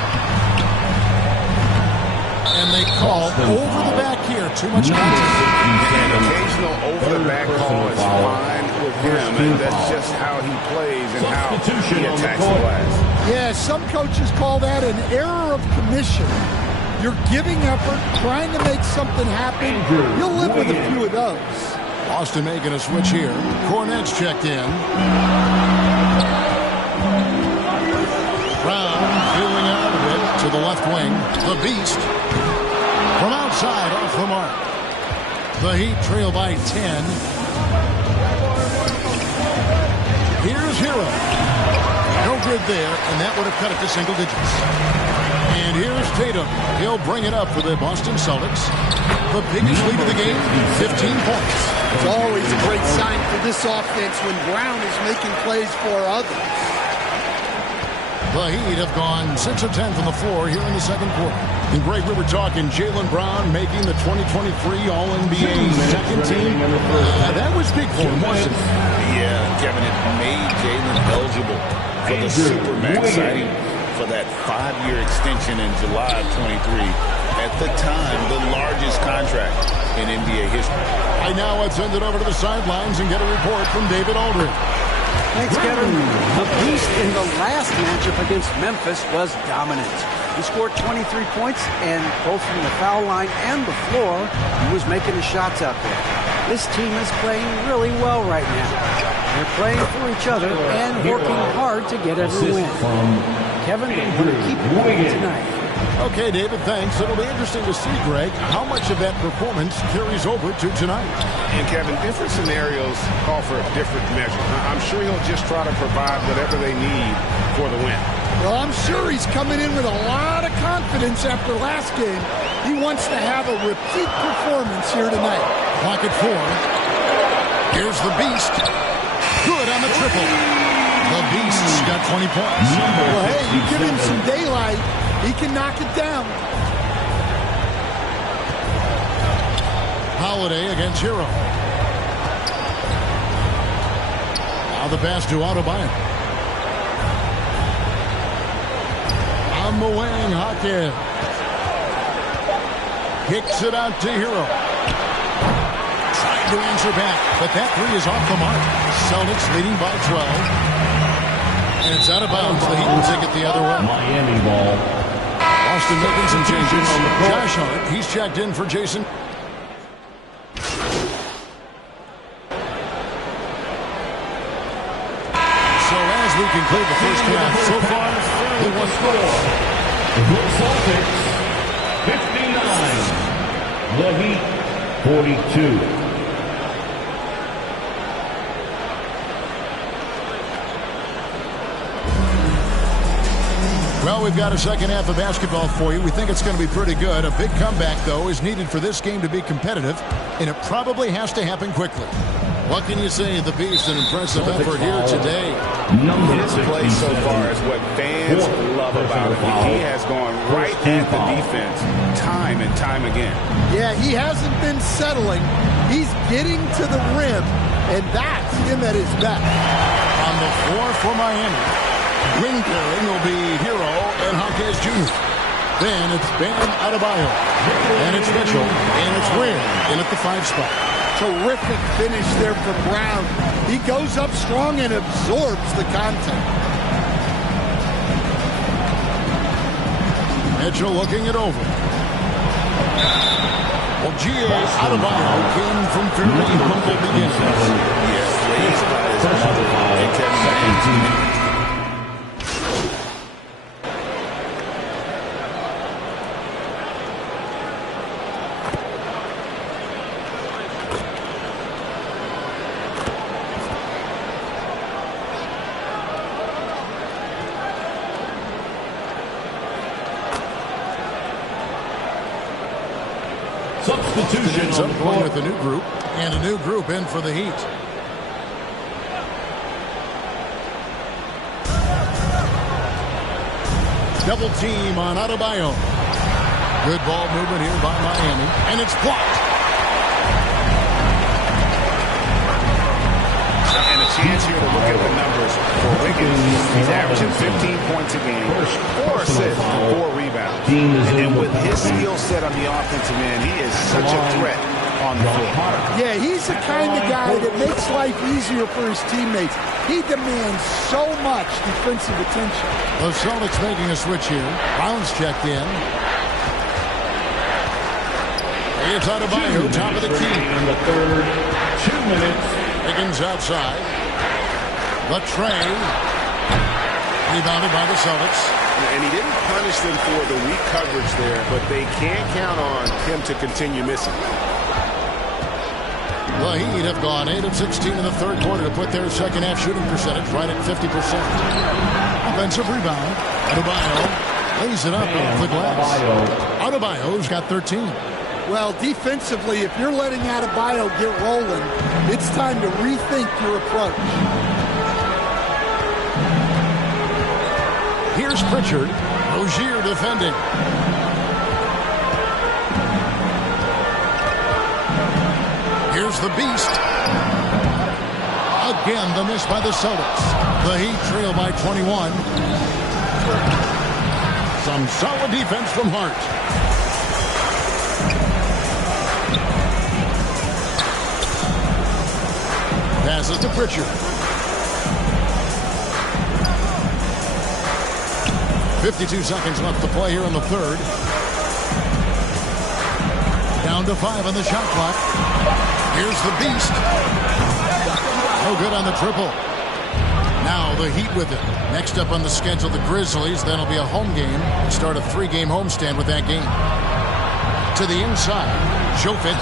And they call over the back here. Too much contact. An occasional over-the-back call is fine with him, and that's just how he plays and how he attacks the glass. Yeah, some coaches call that an error of commission. You're giving effort, trying to make something happen. You'll live with a few of those. Boston making a switch here. Cornette's checked in. Brown feeling out of it to the left wing. The Beast from outside off the mark. The Heat trail by 10. Here's Hero. No good there, and that would have cut it to single digits. And here's Tatum. He'll bring it up for the Boston Celtics. The biggest lead of the game, 15 points. It's always a great sign for this offense when Brown is making plays for others. The Heat have gone 6 of 10 from the floor here in the second quarter. And Greg, we were talking Jaylen Brown making the 2023 All-NBA second team. That was big for him, wasn't it? Yeah, Kevin, it made Jaylen eligible for the Supermax signing for that 5-year extension in July of 23. At the time, the largest contract in NBA history. Right now, let's send it over to the sidelines and get a report from David Aldridge. Thanks, Kevin. The Beast in the last matchup against Memphis was dominant. He scored 23 points, and both from the foul line and the floor, he was making the shots out there. This team is playing really well right now. They're playing for each other and working hard to get every win. Kevin, we're going to keep winning tonight. Okay, David, thanks. It'll be interesting to see, Greg, how much of that performance carries over to tonight. And, Kevin, different scenarios call for a different measure. I'm sure he'll just try to provide whatever they need for the win. Well, I'm sure he's coming in with a lot of confidence after last game. He wants to have a repeat performance here tonight. Clock at 4. Here's the Beast. Good on the triple. The Beast's got 20 points. Well, hey, you give him some daylight, he can knock it down. Holiday against Hero. Now the pass to Adebayo. On the wing, Jaquez. Kicks it out to Hero. Trying to answer back, but that three is off the mark. Celtics leading by 12. And it's out of bounds. The Heat will take it the other way. Miami ball. Boston making some changes. Josh Hart, he's checked in for Jason. So as we conclude the first half, so far, the one score. The Celtics, 59. The Heat, 42. Well, we've got a second half of basketball for you. We think it's going to be pretty good. A big comeback, though, is needed for this game to be competitive, and it probably has to happen quickly. What can you say? The Beast, an impressive effort here today. His play so far is what fans love about him. He has gone right at the defense time and time again. Yeah, he hasn't been settling. He's getting to the rim, and that's him at his best. On the floor for Miami, wing pairing will be Hero and Jaquez Jr. Then it's Bam Adebayo, and it's Mitchell, and it's Wynn in at the 5 spot. Terrific finish there for Brown. He goes up strong and absorbs the contact. Mitchell looking it over. Well, Gio Adebayo came from fairly humble beginnings. Yes, raised by his mother and Kevin. Substitutions up going with a new group, and a new group in for the Heat. Double team on Adebayo. Good ball movement here by Miami, and it's blocked. And a chance here to look at the numbers for Wiggins. He's averaging 15 points a game, 4 assists, and 4 rebounds. And with his skill set on the offensive end, he is such a threat on the floor. Yeah, he's the kind of guy that makes life easier for his teammates. He demands so much defensive attention. The Celtics making a switch here. Brown's checked in. It's Adebayo, top of the key. In the third, 2 minutes. Wiggins outside. The tray. Rebounded by the Celtics. And he didn't punish them for the weak coverage there, but they can't count on him to continue missing. The Heat have gone 8 of 16 in the third quarter to put their second half shooting percentage right at 50%. Offensive rebound. Adebayo lays it up off the glass. Adebayo's got 13. Well, defensively, if you're letting Adebayo get rolling, it's time to rethink your approach. Here's Pritchard. Rozier defending. Here's the Beast. Again, the miss by the Celtics. The Heat trail by 21. Some solid defense from Hart. Passes to Pritchard. 52 seconds left to play here in the third. Down to 5 on the shot clock. Here's the Beast. No good on the triple. Now the Heat with it. Next up on the schedule, the Grizzlies. Then it'll be a home game. Start a 3-game homestand with that game. To the inside. Jovic.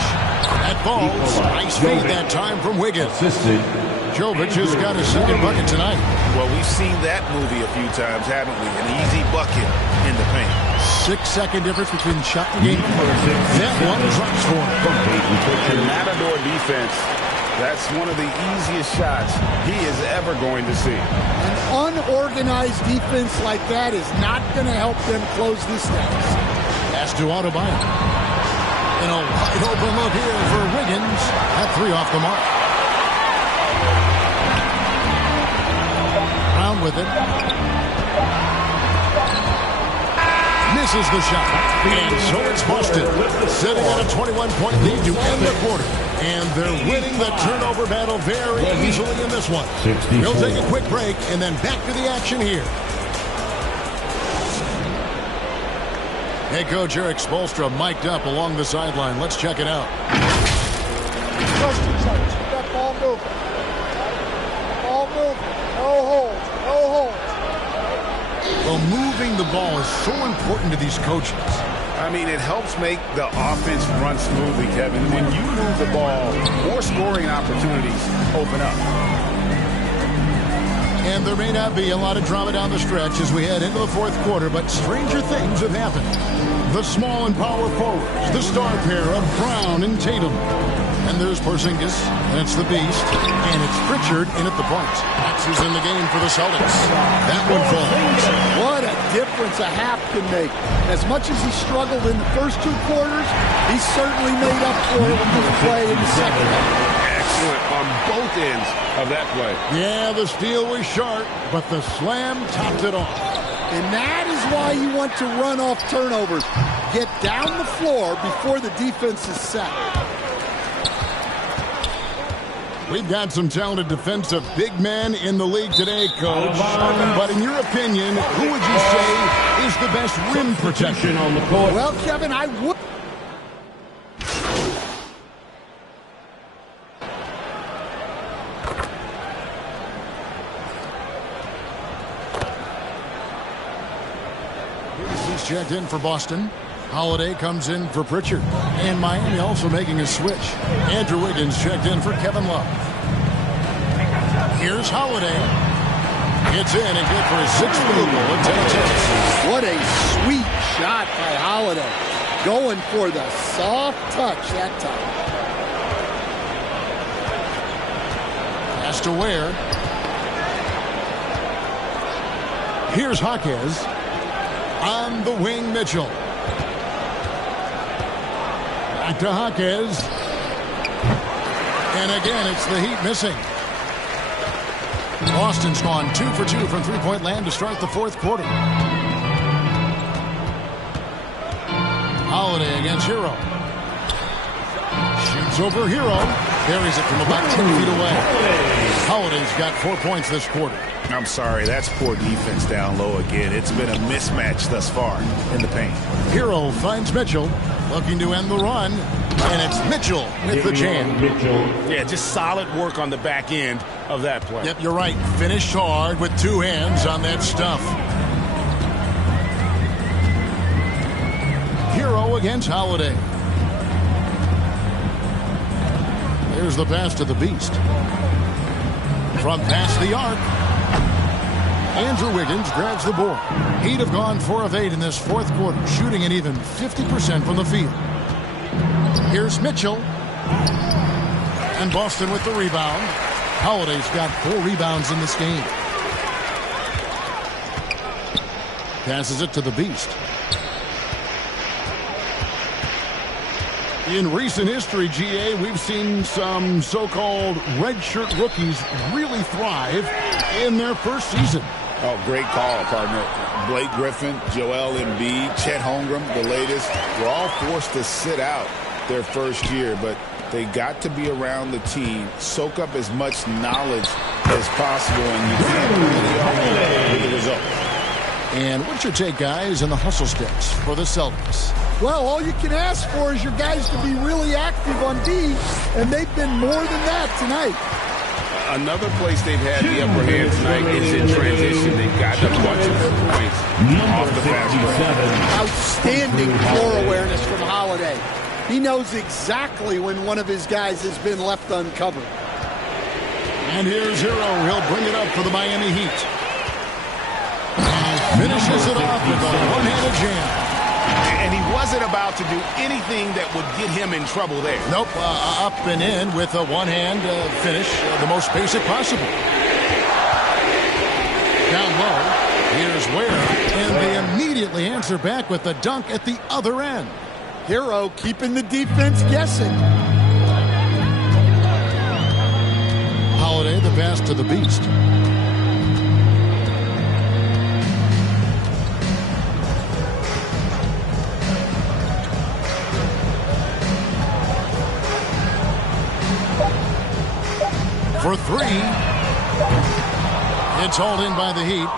That falls. Nice feed that time from Wiggins. Jovic has got his second bucket tonight. Well, we've seen that movie a few times, haven't we? An easy bucket in the paint. 6-second difference between shot and game. That one drops for him. And Matador defense, that's one of the easiest shots he is ever going to see. An unorganized defense like that is not going to help them close this down. Pass to Adebayo. And a wide open look here for Wiggins. At 3 off the mark. Brown with it. Misses the shot. And so it's Boston. Sitting on a 21-point lead to end the quarter. And they're winning the turnover battle very easily in this one. We'll take a quick break and then back to the action here. Head coach Eric Spoelstra mic'd up along the sideline. Let's check it out. Trust each other. Keep that ball moving. Ball moving. No holds. No holds. Well, moving the ball is so important to these coaches. I mean, it helps make the offense run smoothly, Kevin. When you move the ball, more scoring opportunities open up. And there may not be a lot of drama down the stretch as we head into the fourth quarter, but stranger things have happened. The small and power forwards, the star pair of Brown and Tatum. And there's Porzingis, and it's the Beast, and it's Pritchard in at the point. That's who's in the game for the Celtics. That one falls. What a difference a half can make. As much as he struggled in the first 2 quarters, he certainly made up for it with his play in the second half. Excellent on both ends of that play. Yeah, the steal was sharp, but the slam topped it off. And that is why you want to run off turnovers. Get down the floor before the defense is set. We've got some talented defensive big men in the league today, Coach. But in your opinion, who would you say is the best rim protection on the court? Well, Kevin, I would. is checked in for Boston. Holiday comes in for Pritchard. And Miami also making a switch. Andrew Wiggins checked in for Kevin Love. Here's Holiday. Gets in and good for his 6th field goal in 10 attempts. What a sweet shot by Holiday. Going for the soft touch that time. Pass to Ware. Here's Jaquez. On the wing, Mitchell. Back to Jaquez. And again, it's the Heat missing. Boston's gone 2 for 2 from three-point land to start the 4th quarter. Holiday against Hero. Shoots over Hero. Buries it from about 10 feet away. Holiday's got 4 points this quarter. I'm sorry, that's poor defense down low again. It's been a mismatch thus far in the paint. Hero finds Mitchell, looking to end the run, and it's Mitchell with the jam. Yeah, just solid work on the back end of that play. Yep, you're right. Finished hard with 2 hands on that stuff. Hero against Holiday. Here's the pass to the Beast. From past the arc. Andrew Wiggins grabs the board. He'd have gone 4 of 8 in this 4th quarter, shooting an even 50% from the field. Here's Mitchell. And Boston with the rebound. Holiday's got 4 rebounds in this game. Passes it to the Beast. In recent history, GA, we've seen some so-called redshirt rookies really thrive in their first season. Oh, great call, partner. Blake Griffin, Joel Embiid, Chet Holmgren, the latest, were all forced to sit out their first year, but they got to be around the team, soak up as much knowledge as possible, and you can't really argue with the result. And what's your take, guys, in the hustle sticks for the Celtics? Well, all you can ask for is your guys to be really active on D, and they've been more than that tonight. Another place they've had the upper hand tonight is in transition. They've gotten a bunch of their points off the fast break. Outstanding floor awareness from Holiday. He knows exactly when one of his guys has been left uncovered. And here's Hero. He'll bring it up for the Miami Heat. Finishes it off with a one-handed jam. And he wasn't about to do anything that would get him in trouble there. Nope, up and in with a one-hand finish, the most basic possible. Down low, here's Ware, and they immediately answer back with the dunk at the other end. Hero keeping the defense guessing. Holiday, the pass to the Beast. For 3. It's hauled in by the Heat.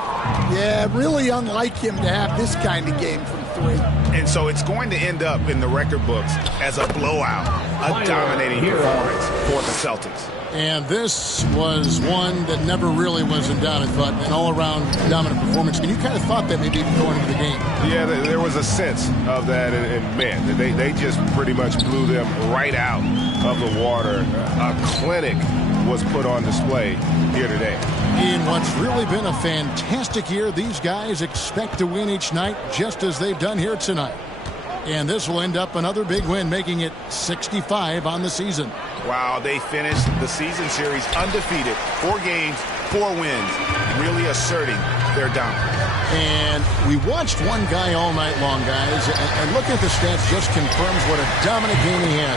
Yeah, really unlike him to have this kind of game from 3. And so it's going to end up in the record books as a blowout, a dominating performance for the Celtics. And this was one that never really was in doubt, I thought, an all-around dominant performance. And you kind of thought that maybe going into the game. Yeah, there was a sense of that, and man, they just pretty much blew them right out of the water. A clinic was put on display here today. In what's really been a fantastic year, these guys expect to win each night just as they've done here tonight. And this will end up another big win, making it 65 on the season. Wow, they finished the season series undefeated. 4 games, 4 wins, really asserting their dominance. And we watched one guy all night long, guys, and looking at the stats just confirms what a dominant game he had.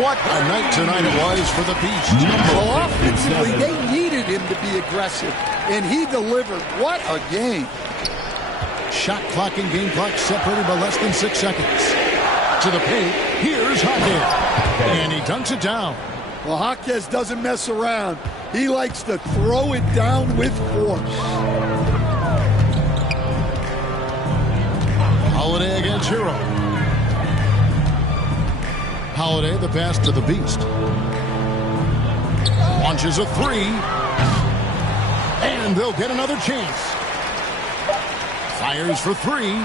What a night tonight it was for the Beast. Well, offensively, they needed him to be aggressive, and he delivered. What a game. Shot clock and game clock separated by less than 6 seconds. To the paint, here's Jaquez. And he dunks it down. Well, Jaquez doesn't mess around. He likes to throw it down with force. Holiday against Hero. Holiday, the pass to the Beast. Launches a 3. And they'll get another chance. Fires for 3.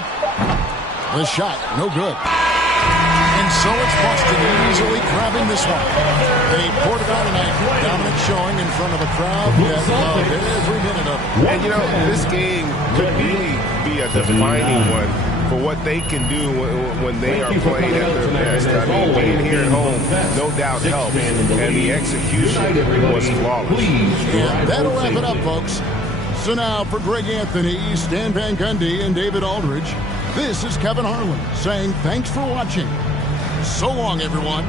The shot, no good. And so it's Boston easily grabbing this one. They poured it out tonight. Dominant showing in front of a crowd that loved every minute of it. And, you know, this game could really be a defining one for what they can do when they are playing at their best. I mean, being here at home, no doubt helps. And the execution was flawless. Yeah, that'll wrap it up, folks. So now for Greg Anthony, Stan Van Gundy, and David Aldridge, this is Kevin Harlan saying thanks for watching. So long, everyone.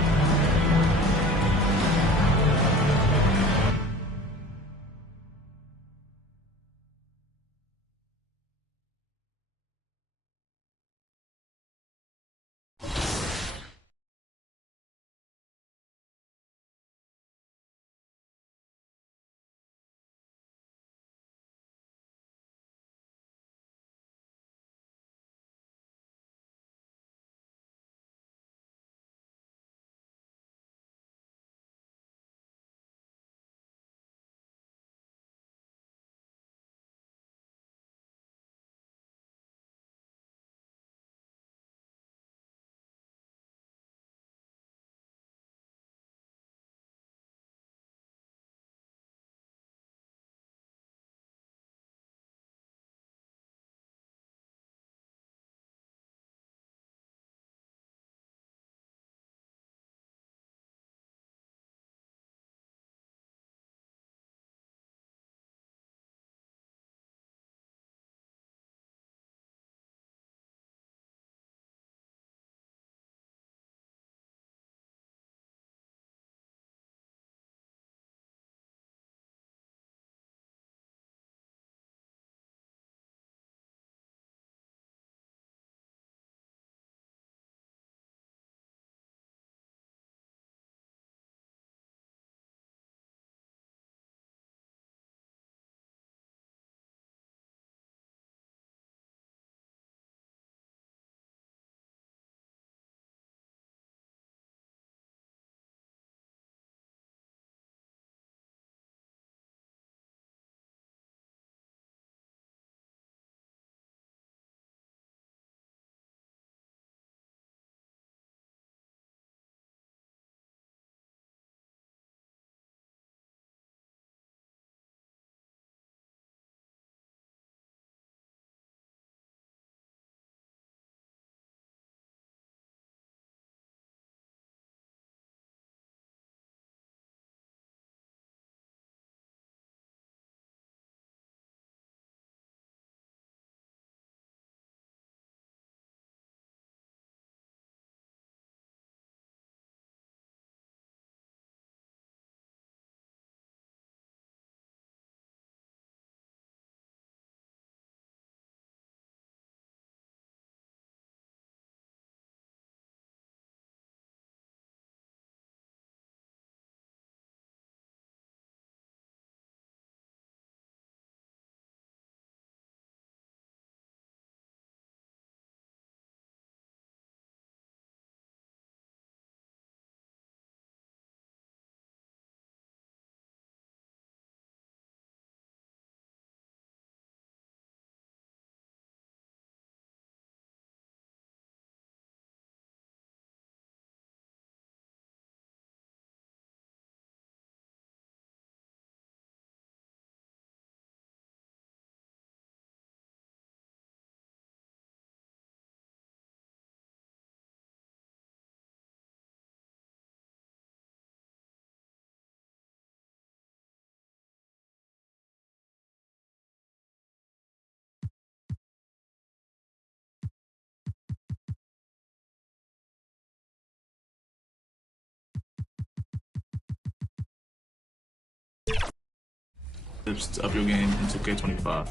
tips to up your game in 2K25.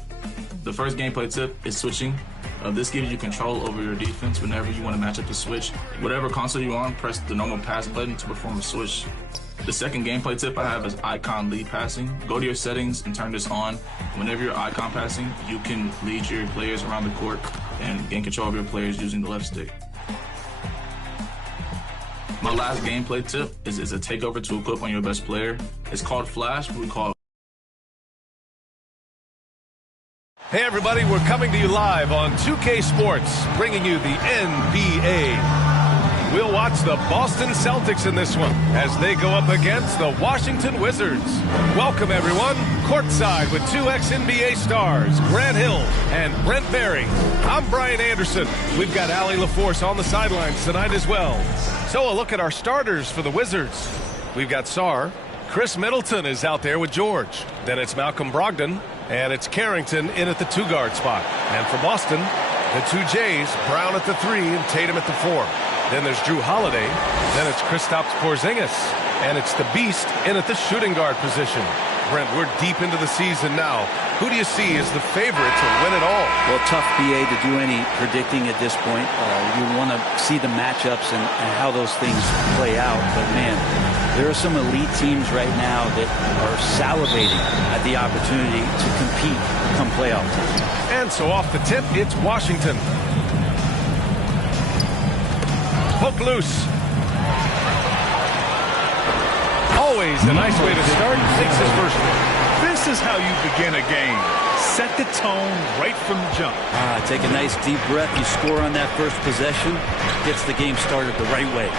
The first gameplay tip is switching. This gives you control over your defense whenever you want to match up the switch. Whatever console you're on, press the normal pass button to perform a switch. The second gameplay tip I have is icon lead passing. Go to your settings and turn this on. Whenever you're icon passing, you can lead your players around the court and gain control of your players using the left stick. My last gameplay tip is a takeover to equip on your best player. It's called Flash, but we call it Hey everybody, we're coming to you live on 2K Sports, bringing you the NBA. We'll watch the Boston Celtics in this one as they go up against the Washington Wizards. Welcome everyone, courtside with two ex-NBA stars, Grant Hill and Brent Berry. I'm Brian Anderson. We've got Allie LaForce on the sidelines tonight as well. So a look at our starters for the Wizards. We've got Sarr. Chris Middleton is out there with George. Then it's Malcolm Brogdon. And it's Carrington in at the 2-guard spot. And for Boston, the two J's, Brown at the 3 and Tatum at the 4. Then there's Drew Holiday. Then it's Kristaps Porzingis. And it's the Beast in at the shooting guard position. Brent, we're deep into the season now. Who do you see as the favorite to win it all? Well, tough, BA, to do any predicting at this point. You want to see the matchups and how those things play out. But, man, there are some elite teams right now that are salivating at the opportunity to compete come playoff time. And so off the tip, it's Washington. Hook loose. Always a nice way to start. Takes his first one. This is how you begin a game. Set the tone right from the jump. Take a nice deep breath. You score on that first possession. Gets the game started the right way.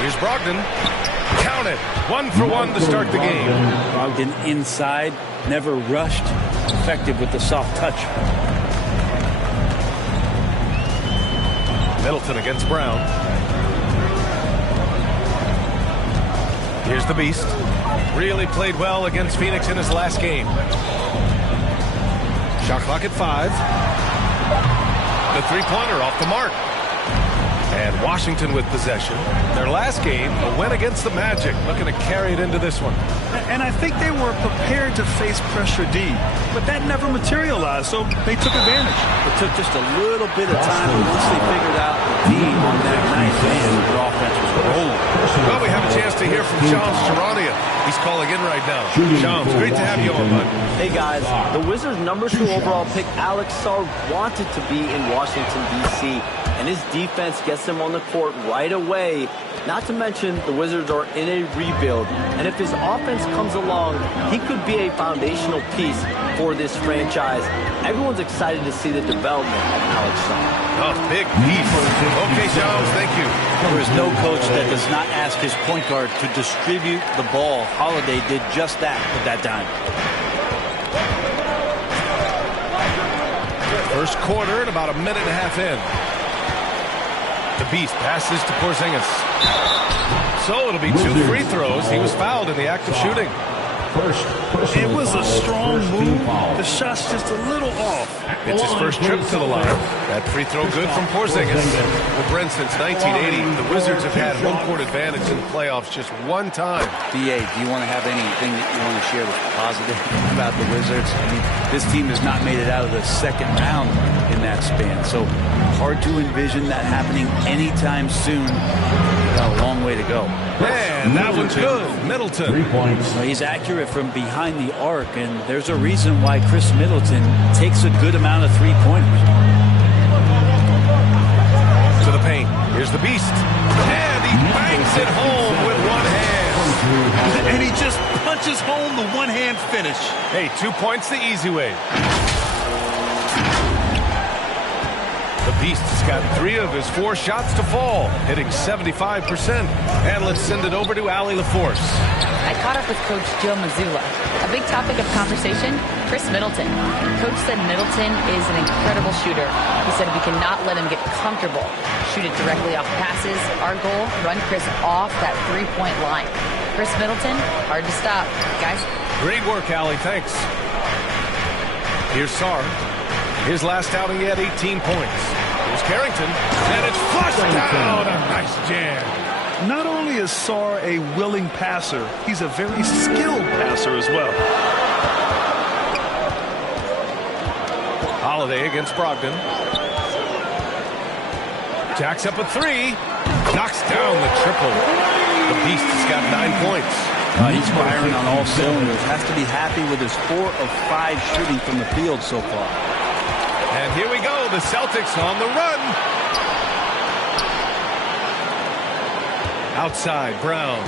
Here's Brogdon. Count it. 1 for 1 to start the game. Brogdon inside. Never rushed. Effective with the soft touch. Middleton against Brown. Here's the Beast. Really played well against Phoenix in his last game. Shot clock at 5. The three-pointer off the mark. And Washington with possession. Their last game, a win against the Magic, looking to carry it into this one. And I think they were prepared to face pressure D, but that never materialized, so they took advantage. It took just a little bit of time, but once they figured out the D on that night, man, their offense was rolling. Well, we have a chance to hear from Shams Charania. He's calling in right now. Shams, great to have you on, bud. Hey, guys. The Wizards' #2 overall pick, Alex Sarr, wanted to be in Washington, D.C., and his defense gets him on the court right away. Not to mention, the Wizards are in a rebuild, and if his offense comes along, he could be a foundational piece for this franchise. Everyone's excited to see the development of Alex Sarr. Oh, big piece. Okay, Shams, thank you. There is no coach that does not ask his point guard to distribute the ball. Holiday did just that with that dime. First quarter and about a minute and a half in. The Beast passes to Porzingis. So it'll be 2 free throws. He was fouled in the act of shooting. It was a strong move. The shot's just a little off. It's his first trip to the line. That free throw good from Porzingis. Well, Brent, since 1980, the Wizards have had home court advantage in the playoffs just one time. BA, do you want to have anything that you want to share that's positive about the Wizards? I mean, this team has not made it out of the second round in that span, so hard to envision that happening anytime soon. Got a long way to go. Man, that one's good. Middleton. 3 points. Well, he's accurate from behind the arc, and there's a reason why Chris Middleton takes a good amount of three-pointers. To the paint. Here's the Beast. And he bangs it home with one hand. And he just punches home the one-hand finish. Hey, 2 points the easy way. The Beast has got 3 of his 4 shots to fall, hitting 75%. And let's send it over to Allie LaForce. I caught up with Coach Joe Mazzulla. A big topic of conversation, Chris Middleton. Coach said Middleton is an incredible shooter. He said we cannot let him get comfortable. Shoot it directly off passes. Our goal, run Chris off that three-point line. Chris Middleton, hard to stop. Guys. Great work, Allie. Thanks. Here's Sarr. His last outing, he had 18 points. Here's Carrington, and it's flushed down. A nice jam. Not only is Sarr a willing passer, he's a very skilled passer as well. Holiday against Brogdon. Jacks up a 3. Knocks down the triple. The Beast has got 9 points. He's firing on all cylinders. Has to be happy with his 4 of 5 shooting from the field so far. And here we go, the Celtics on the run. Outside, Brown.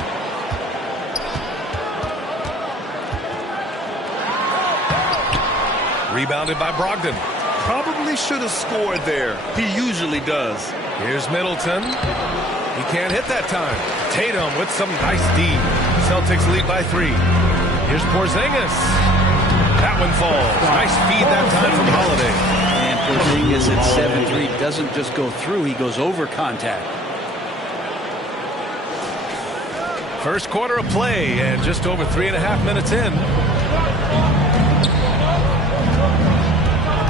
Rebounded by Brogdon. Probably should have scored there. He usually does. Here's Middleton. He can't hit that time. Tatum with some nice D. Celtics lead by 3. Here's Porzingis. That one falls. Nice feed that time from Holiday. And Porzingis at 7-3 doesn't just go through, he goes over contact. First quarter of play and just over 3.5 minutes in.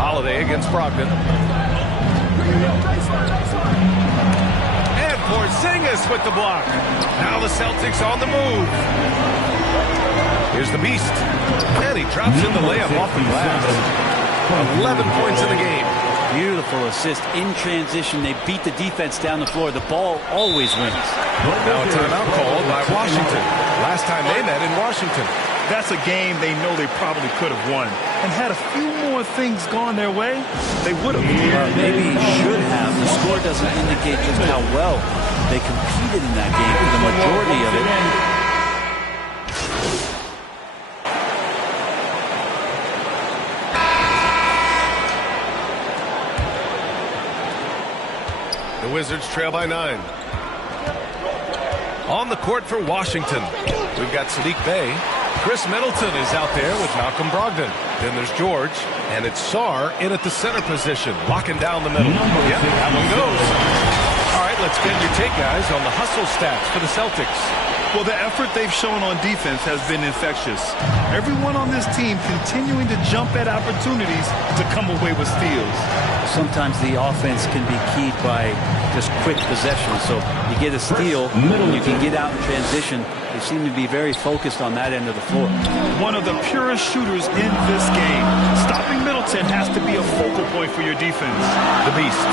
Holiday against Brogdon. And Porzingis with the block. Now the Celtics on the move. Here's the Beast. And he drops in the layup off the glass. 11 points in the game. Beautiful assist in transition. They beat the defense down the floor. The ball always wins. Now a timeout called by Washington. Last time they met in Washington. That's a game they know they probably could have won. And had a few more things gone their way, they would have. Maybe should have. The score doesn't indicate just how well they competed in that game for the majority of it. The Wizards trail by 9. On the court for Washington, we've got Sadiq Bey. Chris Middleton is out there with Malcolm Brogdon. Then there's George, and it's Sarr in at the center position, locking down the middle. Yep, that one goes. All right, let's get your take, guys, on the hustle stats for the Celtics. Well, the effort they've shown on defense has been infectious. Everyone on this team continuing to jump at opportunities to come away with steals. Sometimes the offense can be keyed by just quick possession. So you get a steal, you can get out in transition. They seem to be very focused on that end of the floor. One of the purest shooters in this game. Stopping Middleton has to be a focal point for your defense. The Beast.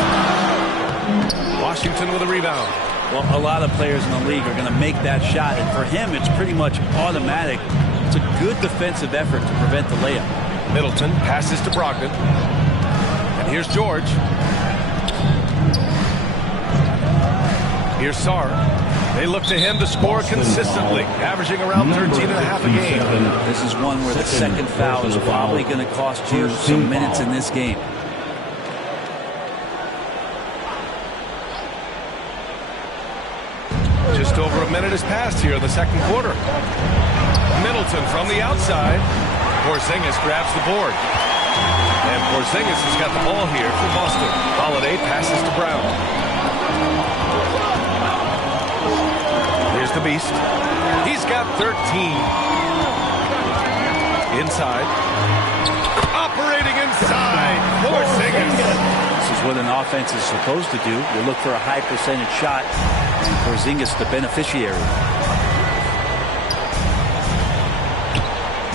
Washington with a rebound. Well, a lot of players in the league are going to make that shot, and for him, it's pretty much automatic. It's a good defensive effort to prevent the layup. Middleton passes to Brogdon. And here's George. Here's Sarr. They look to him to score consistently, averaging around 13.5 a game. This is one where the second foul is probably going to cost you some minutes in this game. Just over a minute has passed here in the second quarter. Middleton from the outside. Porzingis grabs the board. And Porzingis has got the ball here for Boston. Holiday passes to Brown. Here's the Beast. He's got 13. Inside. Operating inside. Porzingis. This is what an offense is supposed to do. You look for a high percentage shot. Porzingis the beneficiary.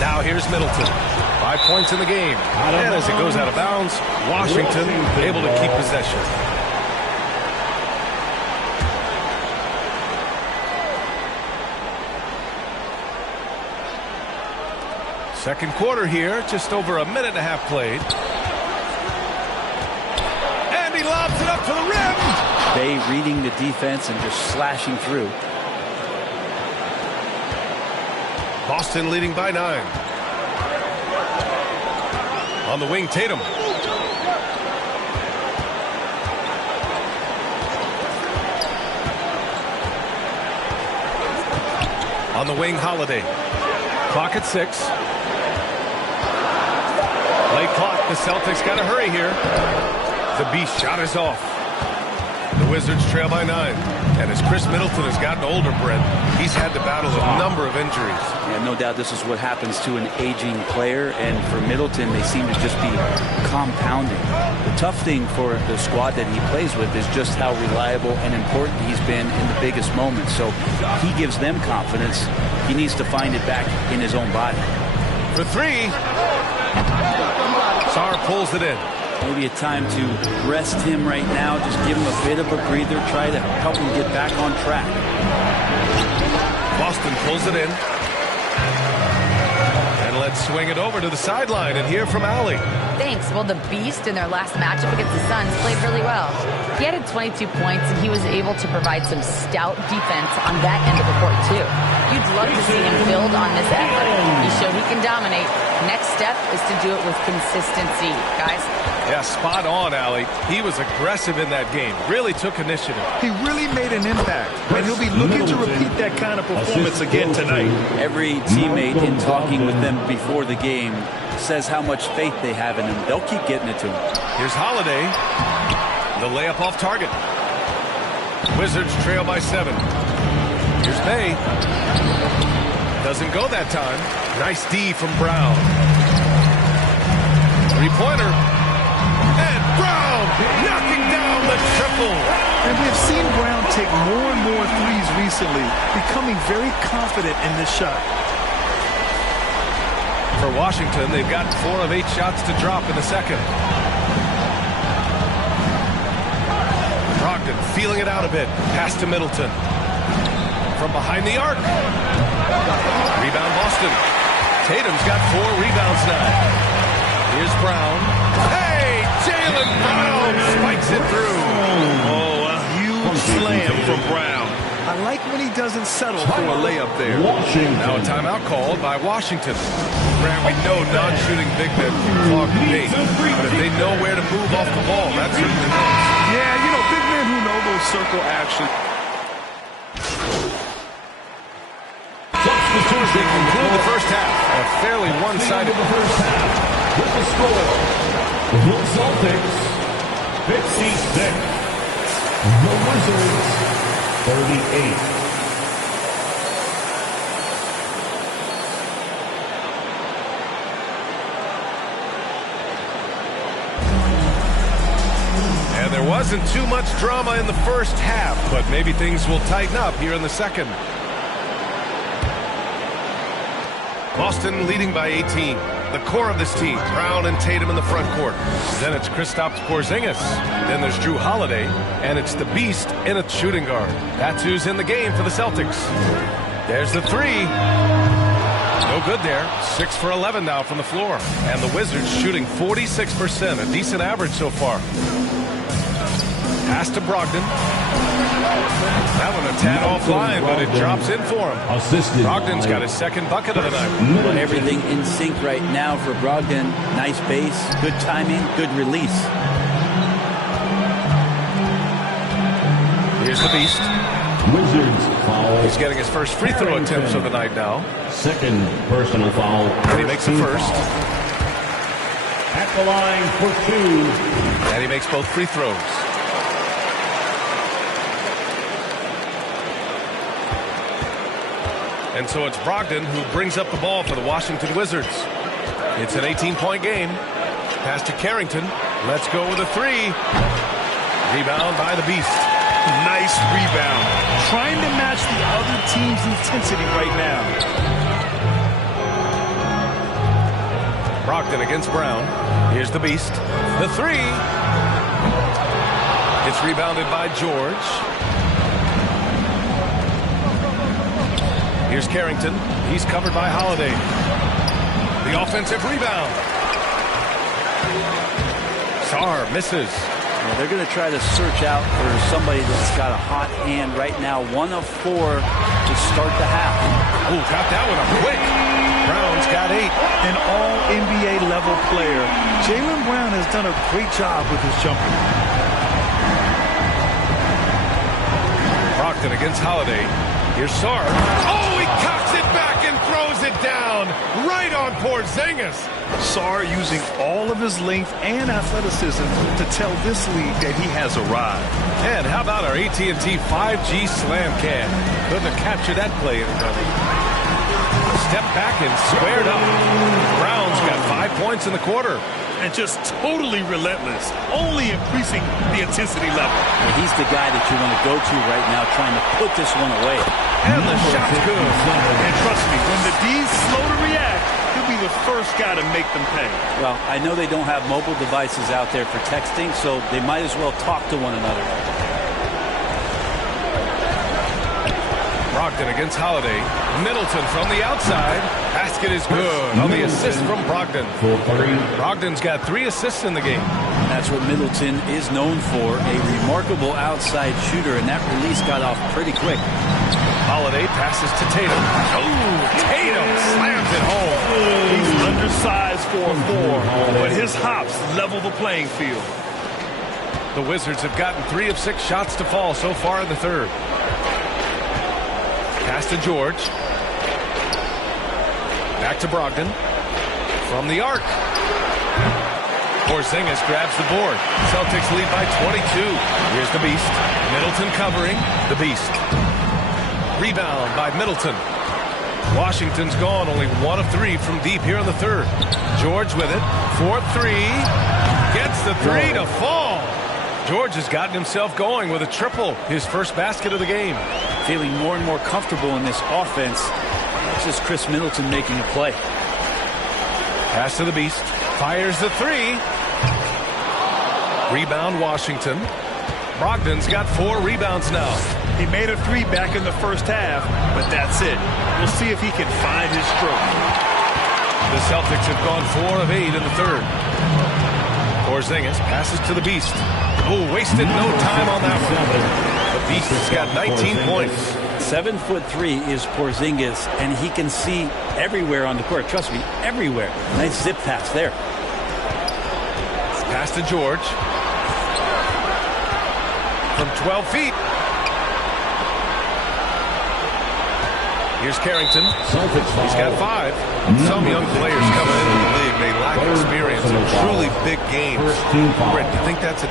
Now here's Middleton. 5 points in the game. And as it goes out of bounds, Washington able to keep possession. Second quarter here, just over a minute and a half played. And he lobs it up to the rim. Bey reading the defense and just slashing through. Boston leading by 9. On the wing, Tatum. On the wing, Holiday. Clock at 6. Late clock. The Celtics got to hurry here. The Beast shot is off. The Wizards trail by 9. And as Chris Middleton has gotten older, Brent, he's had to battle a number of injuries. Yeah, no doubt this is what happens to an aging player. And for Middleton, they seem to just be compounding. The tough thing for the squad that he plays with is just how reliable and important he's been in the biggest moments. So he gives them confidence. He needs to find it back in his own body. For 3. Sarr pulls it in. Maybe a time to rest him right now. Just give him a bit of a breather. Try to help him get back on track. Boston pulls it in. And And let's swing it over to the sideline and hear from Allie. Thanks. Well, the Beast in their last matchup against the Suns played really well. He added 22 points, and he was able to provide some stout defense on that end of the court, too. You'd love to see him build on this effort. He showed he can dominate. Next step is to do it with consistency, guys. Yeah, spot on, Allie. He was aggressive in that game. Really took initiative. He really made an impact, and he'll be looking to repeat that kind of performance again tonight. Every teammate in talking with them before the game says how much faith they have in him. They'll keep getting it to him. Here's Holiday. The layup off target. Wizards trail by 7. Here's Bay. Doesn't go that time. Nice D from Brown. Three-pointer. And Brown knocking down the triple. And we've seen Brown take more and more threes recently, becoming very confident in this shot. For Washington, they've got 4 of 8 shots to drop in the second. Brogdon feeling it out a bit. Pass to Middleton. From behind the arc. Rebound Boston. Tatum's got 4 rebounds now. Here's Brown. Hey, Jaylen Brown spikes it through. Oh, a huge slam from Brown. I like when he doesn't settle for a layup there. Now a timeout called by Washington. Grant, we know non-shooting big men can clog the paint, but if they know where to move off the ball, that certainly helps. Yeah, you know, big men who know those circle action. They conclude the first half. A fairly one-sided first half. With the score, the Celtics 56. The Wizards 38. And there wasn't too much drama in the first half, but maybe things will tighten up here in the second. Boston leading by 18. The core of this team, Brown and Tatum in the front court. Then it's Kristaps Porzingis. Then there's Drew Holiday. And it's the Beast in a shooting guard. That's who's in the game for the Celtics. There's the 3. No good there. 6 for 11 now from the floor. And the Wizards shooting 46%, a decent average so far. Pass to Brogdon. That one a tad offline, but it drops in for him. Brogdon's got his second bucket of the night. Everything in sync right now for Brogdon. Nice base, good timing, good release. Here's the Beast. Wizards foul. He's getting his first free throw attempts of the night now. Second personal foul. And he makes the first. At the line for 2. And he makes both free throws. And so it's Brogdon who brings up the ball for the Washington Wizards. It's an 18-point game. Pass to Carrington. Let's go with a 3. Rebound by the Beast. Nice rebound. Trying to match the other team's intensity right now. Brogdon against Brown. Here's the Beast. The 3. It's rebounded by George. Here's Carrington. He's covered by Holiday. The offensive rebound. Sarr misses. Well, they're going to try to search out for somebody that's got a hot hand right now. 1 of 4 to start the half. Oh, got that one up quick. Brown's got 8. An all-NBA level player. Jaylen Brown has done a great job with his jumper. Brogdon against Holiday. Here's Sarr. Oh, he cocks it back and throws it down right on Porzingis. Sarr using all of his length and athleticism to tell this league that he has arrived. And how about our AT&T 5G slam cam? Couldn't have captured that play any better. Step back and squared up. Brown's got 5 points in the quarter. And just totally relentless, only increasing the intensity level. Well, he's the guy that you want to go to right now, trying to put this one away. And the shot's good. And trust me, when the D's slow to react, he'll be the first guy to make them pay. Well, I know they don't have mobile devices out there for texting, so they might as well talk to one another. Brogdon against Holiday. Middleton from the outside. Basket is good on the assist from Brogdon. Brogdon's got 3 assists in the game. That's what Middleton is known for, a remarkable outside shooter, and that release got off pretty quick. Holiday passes to Tatum. Oh, Tatum slams it home. He's undersized for a 4, but his hops level the playing field. The Wizards have gotten 3 of 6 shots to fall so far in the third. Pass to George. Back to Brogdon. From the arc. Porzingis grabs the board. Celtics lead by 22. Here's the Beast. Middleton covering. The Beast. Rebound by Middleton. Washington's gone only 1 of 3 from deep here in the third. George with it. 4-3. Gets the 3 to fall. George has gotten himself going with a triple. His first basket of the game. Feeling more and more comfortable in this offense. This is Chris Middleton making a play. Pass to the Beast. Fires the 3. Rebound Washington. Brogdon's got 4 rebounds now. He made a 3 back in the first half, but that's it. We'll see if he can find his stroke. The Celtics have gone 4 of 8 in the third. Porzingis passes to the Beast. Oh, wasted no time on that one. The Beast has got 19 points. 7'3" is Porzingis, and he can see everywhere on the court. Trust me, everywhere. Nice zip pass there. Pass to George. From 12 feet. Here's Carrington. He's got 5. Some young players coming into the league, they lack experience in truly big games. Brett, do you think that's a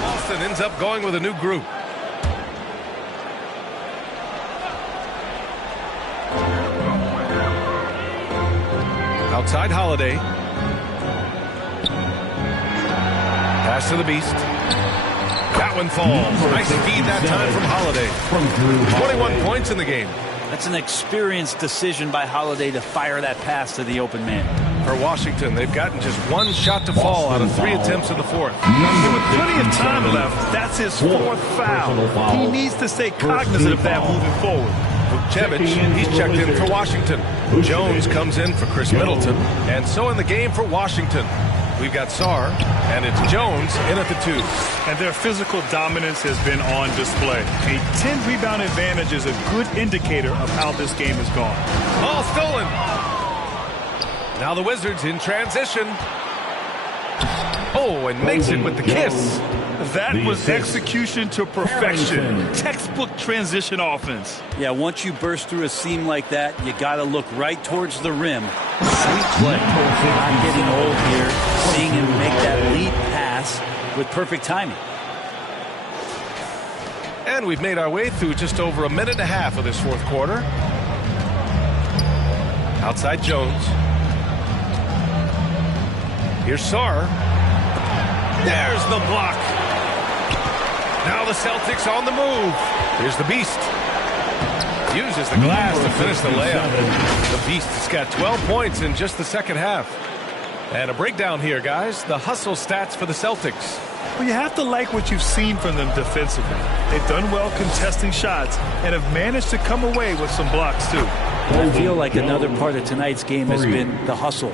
Boston ends up going with a new group. Outside Holiday. Pass to the Beast. That one falls. Nice feed that time from Holiday. 21 points in the game. That's an experienced decision by Holiday to fire that pass to the open man. For Washington, they've gotten just 1 shot to fall out of 3 attempts in the fourth. And with plenty of time left, that's his 4th foul. He needs to stay cognizant of that moving forward. Vucevic, he's checked in for Washington. Jones comes in for Chris Middleton. And so in the game for Washington, we've got Sarr, and it's Jones in at the 2. And their physical dominance has been on display. A 10-rebound advantage is a good indicator of how this game has gone. Ball stolen. Now the Wizards in transition. Oh, and makes it with the kiss. That was execution to perfection. Textbook transition offense. Yeah, once you burst through a seam like that, you got to look right towards the rim. Sweet play. Not getting old here. Seeing him make that lead pass with perfect timing. And we've made our way through just over 1.5 minutes of this fourth quarter. Outside Jones. Here's Sarr. There's the block. Now the Celtics on the move. Here's the Beast. Uses the glass to finish the layup. The Beast has got 12 points in just the second half. And a breakdown here, guys. The hustle stats for the Celtics. Well, you have to like what you've seen from them defensively. They've done well contesting shots and have managed to come away with some blocks, too. I feel like another part of tonight's game has been the hustle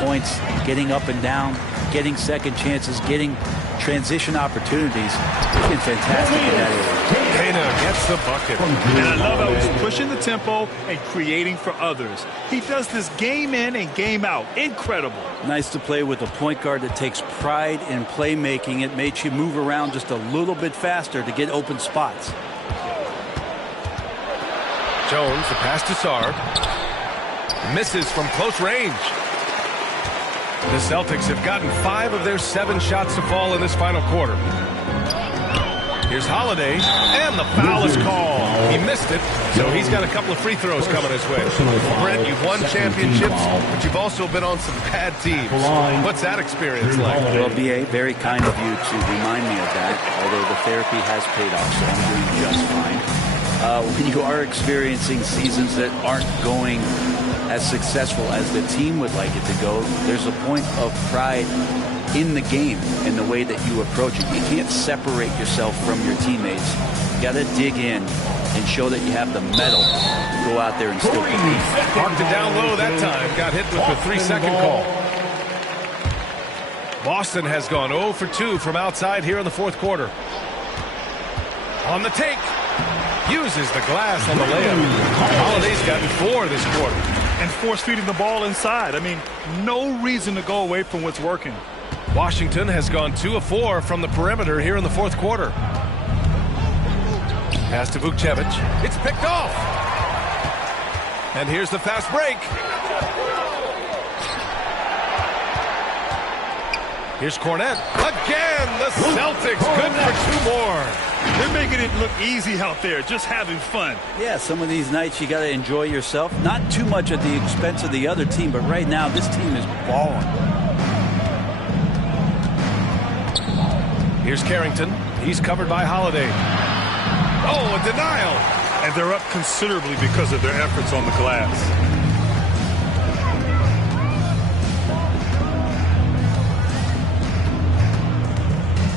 points, getting up and down, getting second chances, getting transition opportunities. It's been fantastic in that area. Dana gets the bucket. And I love how he's pushing the tempo and creating for others. He does this game in and game out. Incredible. Nice to play with a point guard that takes pride in playmaking. It makes you move around just a little bit faster to get open spots. Jones, the pass to Sarr. Misses from close range. The Celtics have gotten 5 of their 7 shots to fall in this final quarter. Here's Holiday, and the foul is called. He missed it, so he's got a couple of free throws coming his way. Brent, you've won championships, but you've also been on some bad teams. What's that experience like? Well, B.A., very kind of you to remind me of that, although the therapy has paid off, so I'm doing just fine. When you are experiencing seasons that aren't going as successful as the team would like it to go, there's a point of pride in the game in the way that you approach it. You can't separate yourself from your teammates. You got to dig in and show that you have the mettle to go out there and still compete. Marked it down low that time. Got hit with the 3-second call. Boston has gone 0 for 2 from outside here in the fourth quarter. On the take. Uses the glass on the layup. Holiday's gotten 4 this quarter. And force-feeding the ball inside. I mean, no reason to go away from what's working. Washington has gone 2 of 4 from the perimeter here in the fourth quarter. Pass to Vukcevic. It's picked off. And here's the fast break. Here's Cornette. Again, the Celtics good for 2 more. They're making it look easy out there, just having fun. Yeah, some of these nights you got to enjoy yourself. Not too much at the expense of the other team, but right now this team is balling. Here's Carrington. He's covered by Holiday. Oh, a denial. And they're up considerably because of their efforts on the glass.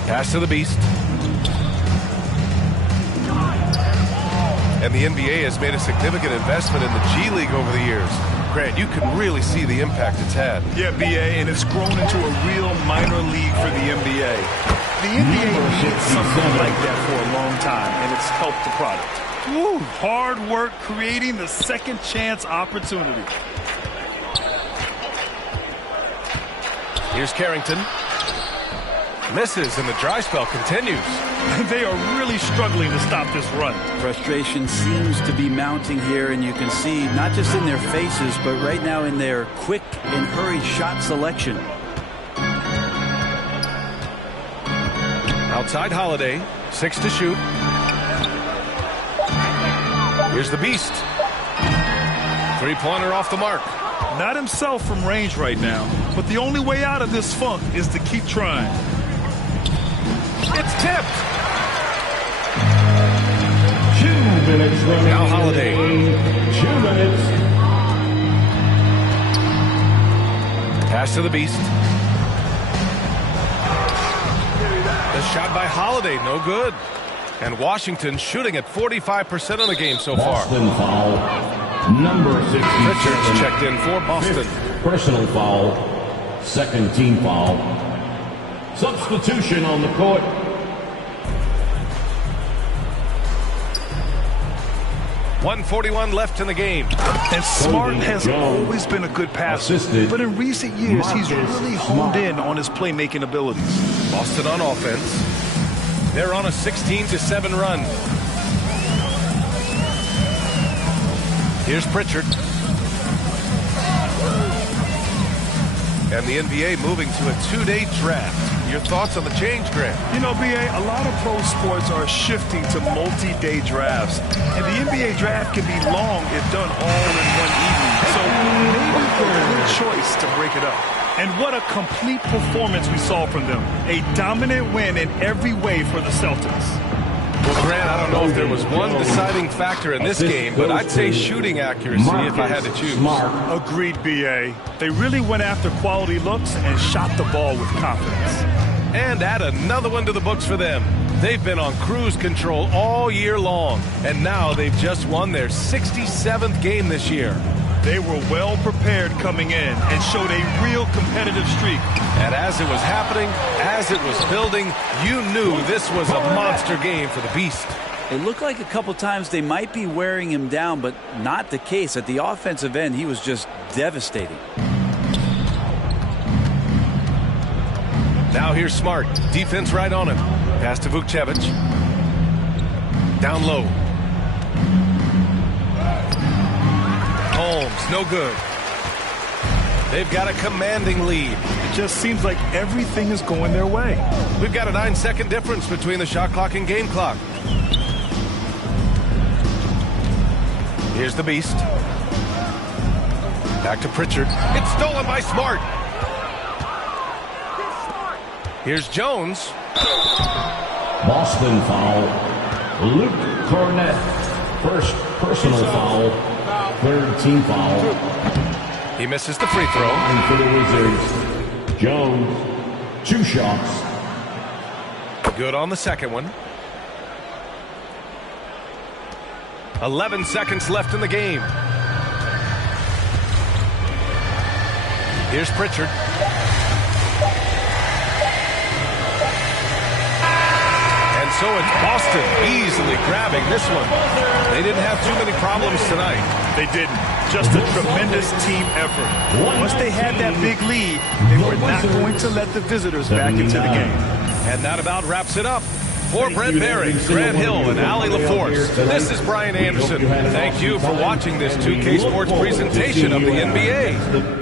Pass to the Beast. And the NBA has made a significant investment in the G League over the years. Grant, you can really see the impact it's had. Yeah, BA, and it's grown into a real minor league for the NBA. The NBA needs something like that for a long time, and it's helped the product. Woo, hard work creating the second chance opportunity. Here's Carrington. Misses, and the dry spell continues. They are really struggling to stop this run. Frustration seems to be mounting here, and you can see not just in their faces, but right now in their quick and hurried shot selection. Outside Holiday, 6 to shoot. Here's the Beast. 3-pointer off the mark. Not himself from range right now, but the only way out of this funk is to keep trying. It's tipped. 2 minutes remaining. Now Holiday. 2 minutes. Pass to the Beast. The shot by Holiday, no good. And Washington shooting at 45% of the game so far. Boston foul. Number 67. Richards checked in for Boston. Personal foul. Second team foul. Substitution on the court. .141 left in the game. And Smart has always been a good passer, but in recent years, he's really honed in on his playmaking abilities. Boston on offense. They're on a 16-7 run. Here's Pritchard. And the NBA moving to a 2-day draft. Your thoughts on the change, Grant? You know, BA, a lot of pro sports are shifting to multi-day drafts. And the NBA draft can be long if done all in one evening. So maybe a good choice to break it up. And what a complete performance we saw from them. A dominant win in every way for the Celtics. Well, Grant, I don't know if there was one deciding factor in this game, but I'd say shooting accuracy if I had to choose. Agreed, BA. They really went after quality looks and shot the ball with confidence. And add another one to the books for them. They've been on cruise control all year long, and now they've just won their 67th game this year. They were well prepared coming in and showed a real competitive streak. And as it was happening, as it was building, you knew this was a monster game for the Beast. It looked like a couple times they might be wearing him down, but not the case. At the offensive end, he was just devastating. Now here's Smart. Defense right on him. Pass to Vukcevic. Down low. Holmes, no good. They've got a commanding lead. It just seems like everything is going their way. We've got a 9-second difference between the shot clock and game clock. Here's the Beast. Back to Pritchard. It's stolen by Smart. Here's Jones. Boston foul. Luke Cornette. First personal foul. Third team foul. He misses the free throw. And for the Wizards, Jones. 2 shots. Good on the second one. 11 seconds left in the game. Here's Pritchard. And so it's Boston easily grabbing this one. They didn't have too many problems tonight. They didn't. Just a tremendous team effort. Once they had that big lead, they were not going to let the visitors back into the game. And that about wraps it up. For Brent Berry, Grant Hill, and Allie LaForce, this is Brian Anderson. Thank you for watching this 2K Sports presentation of the NBA.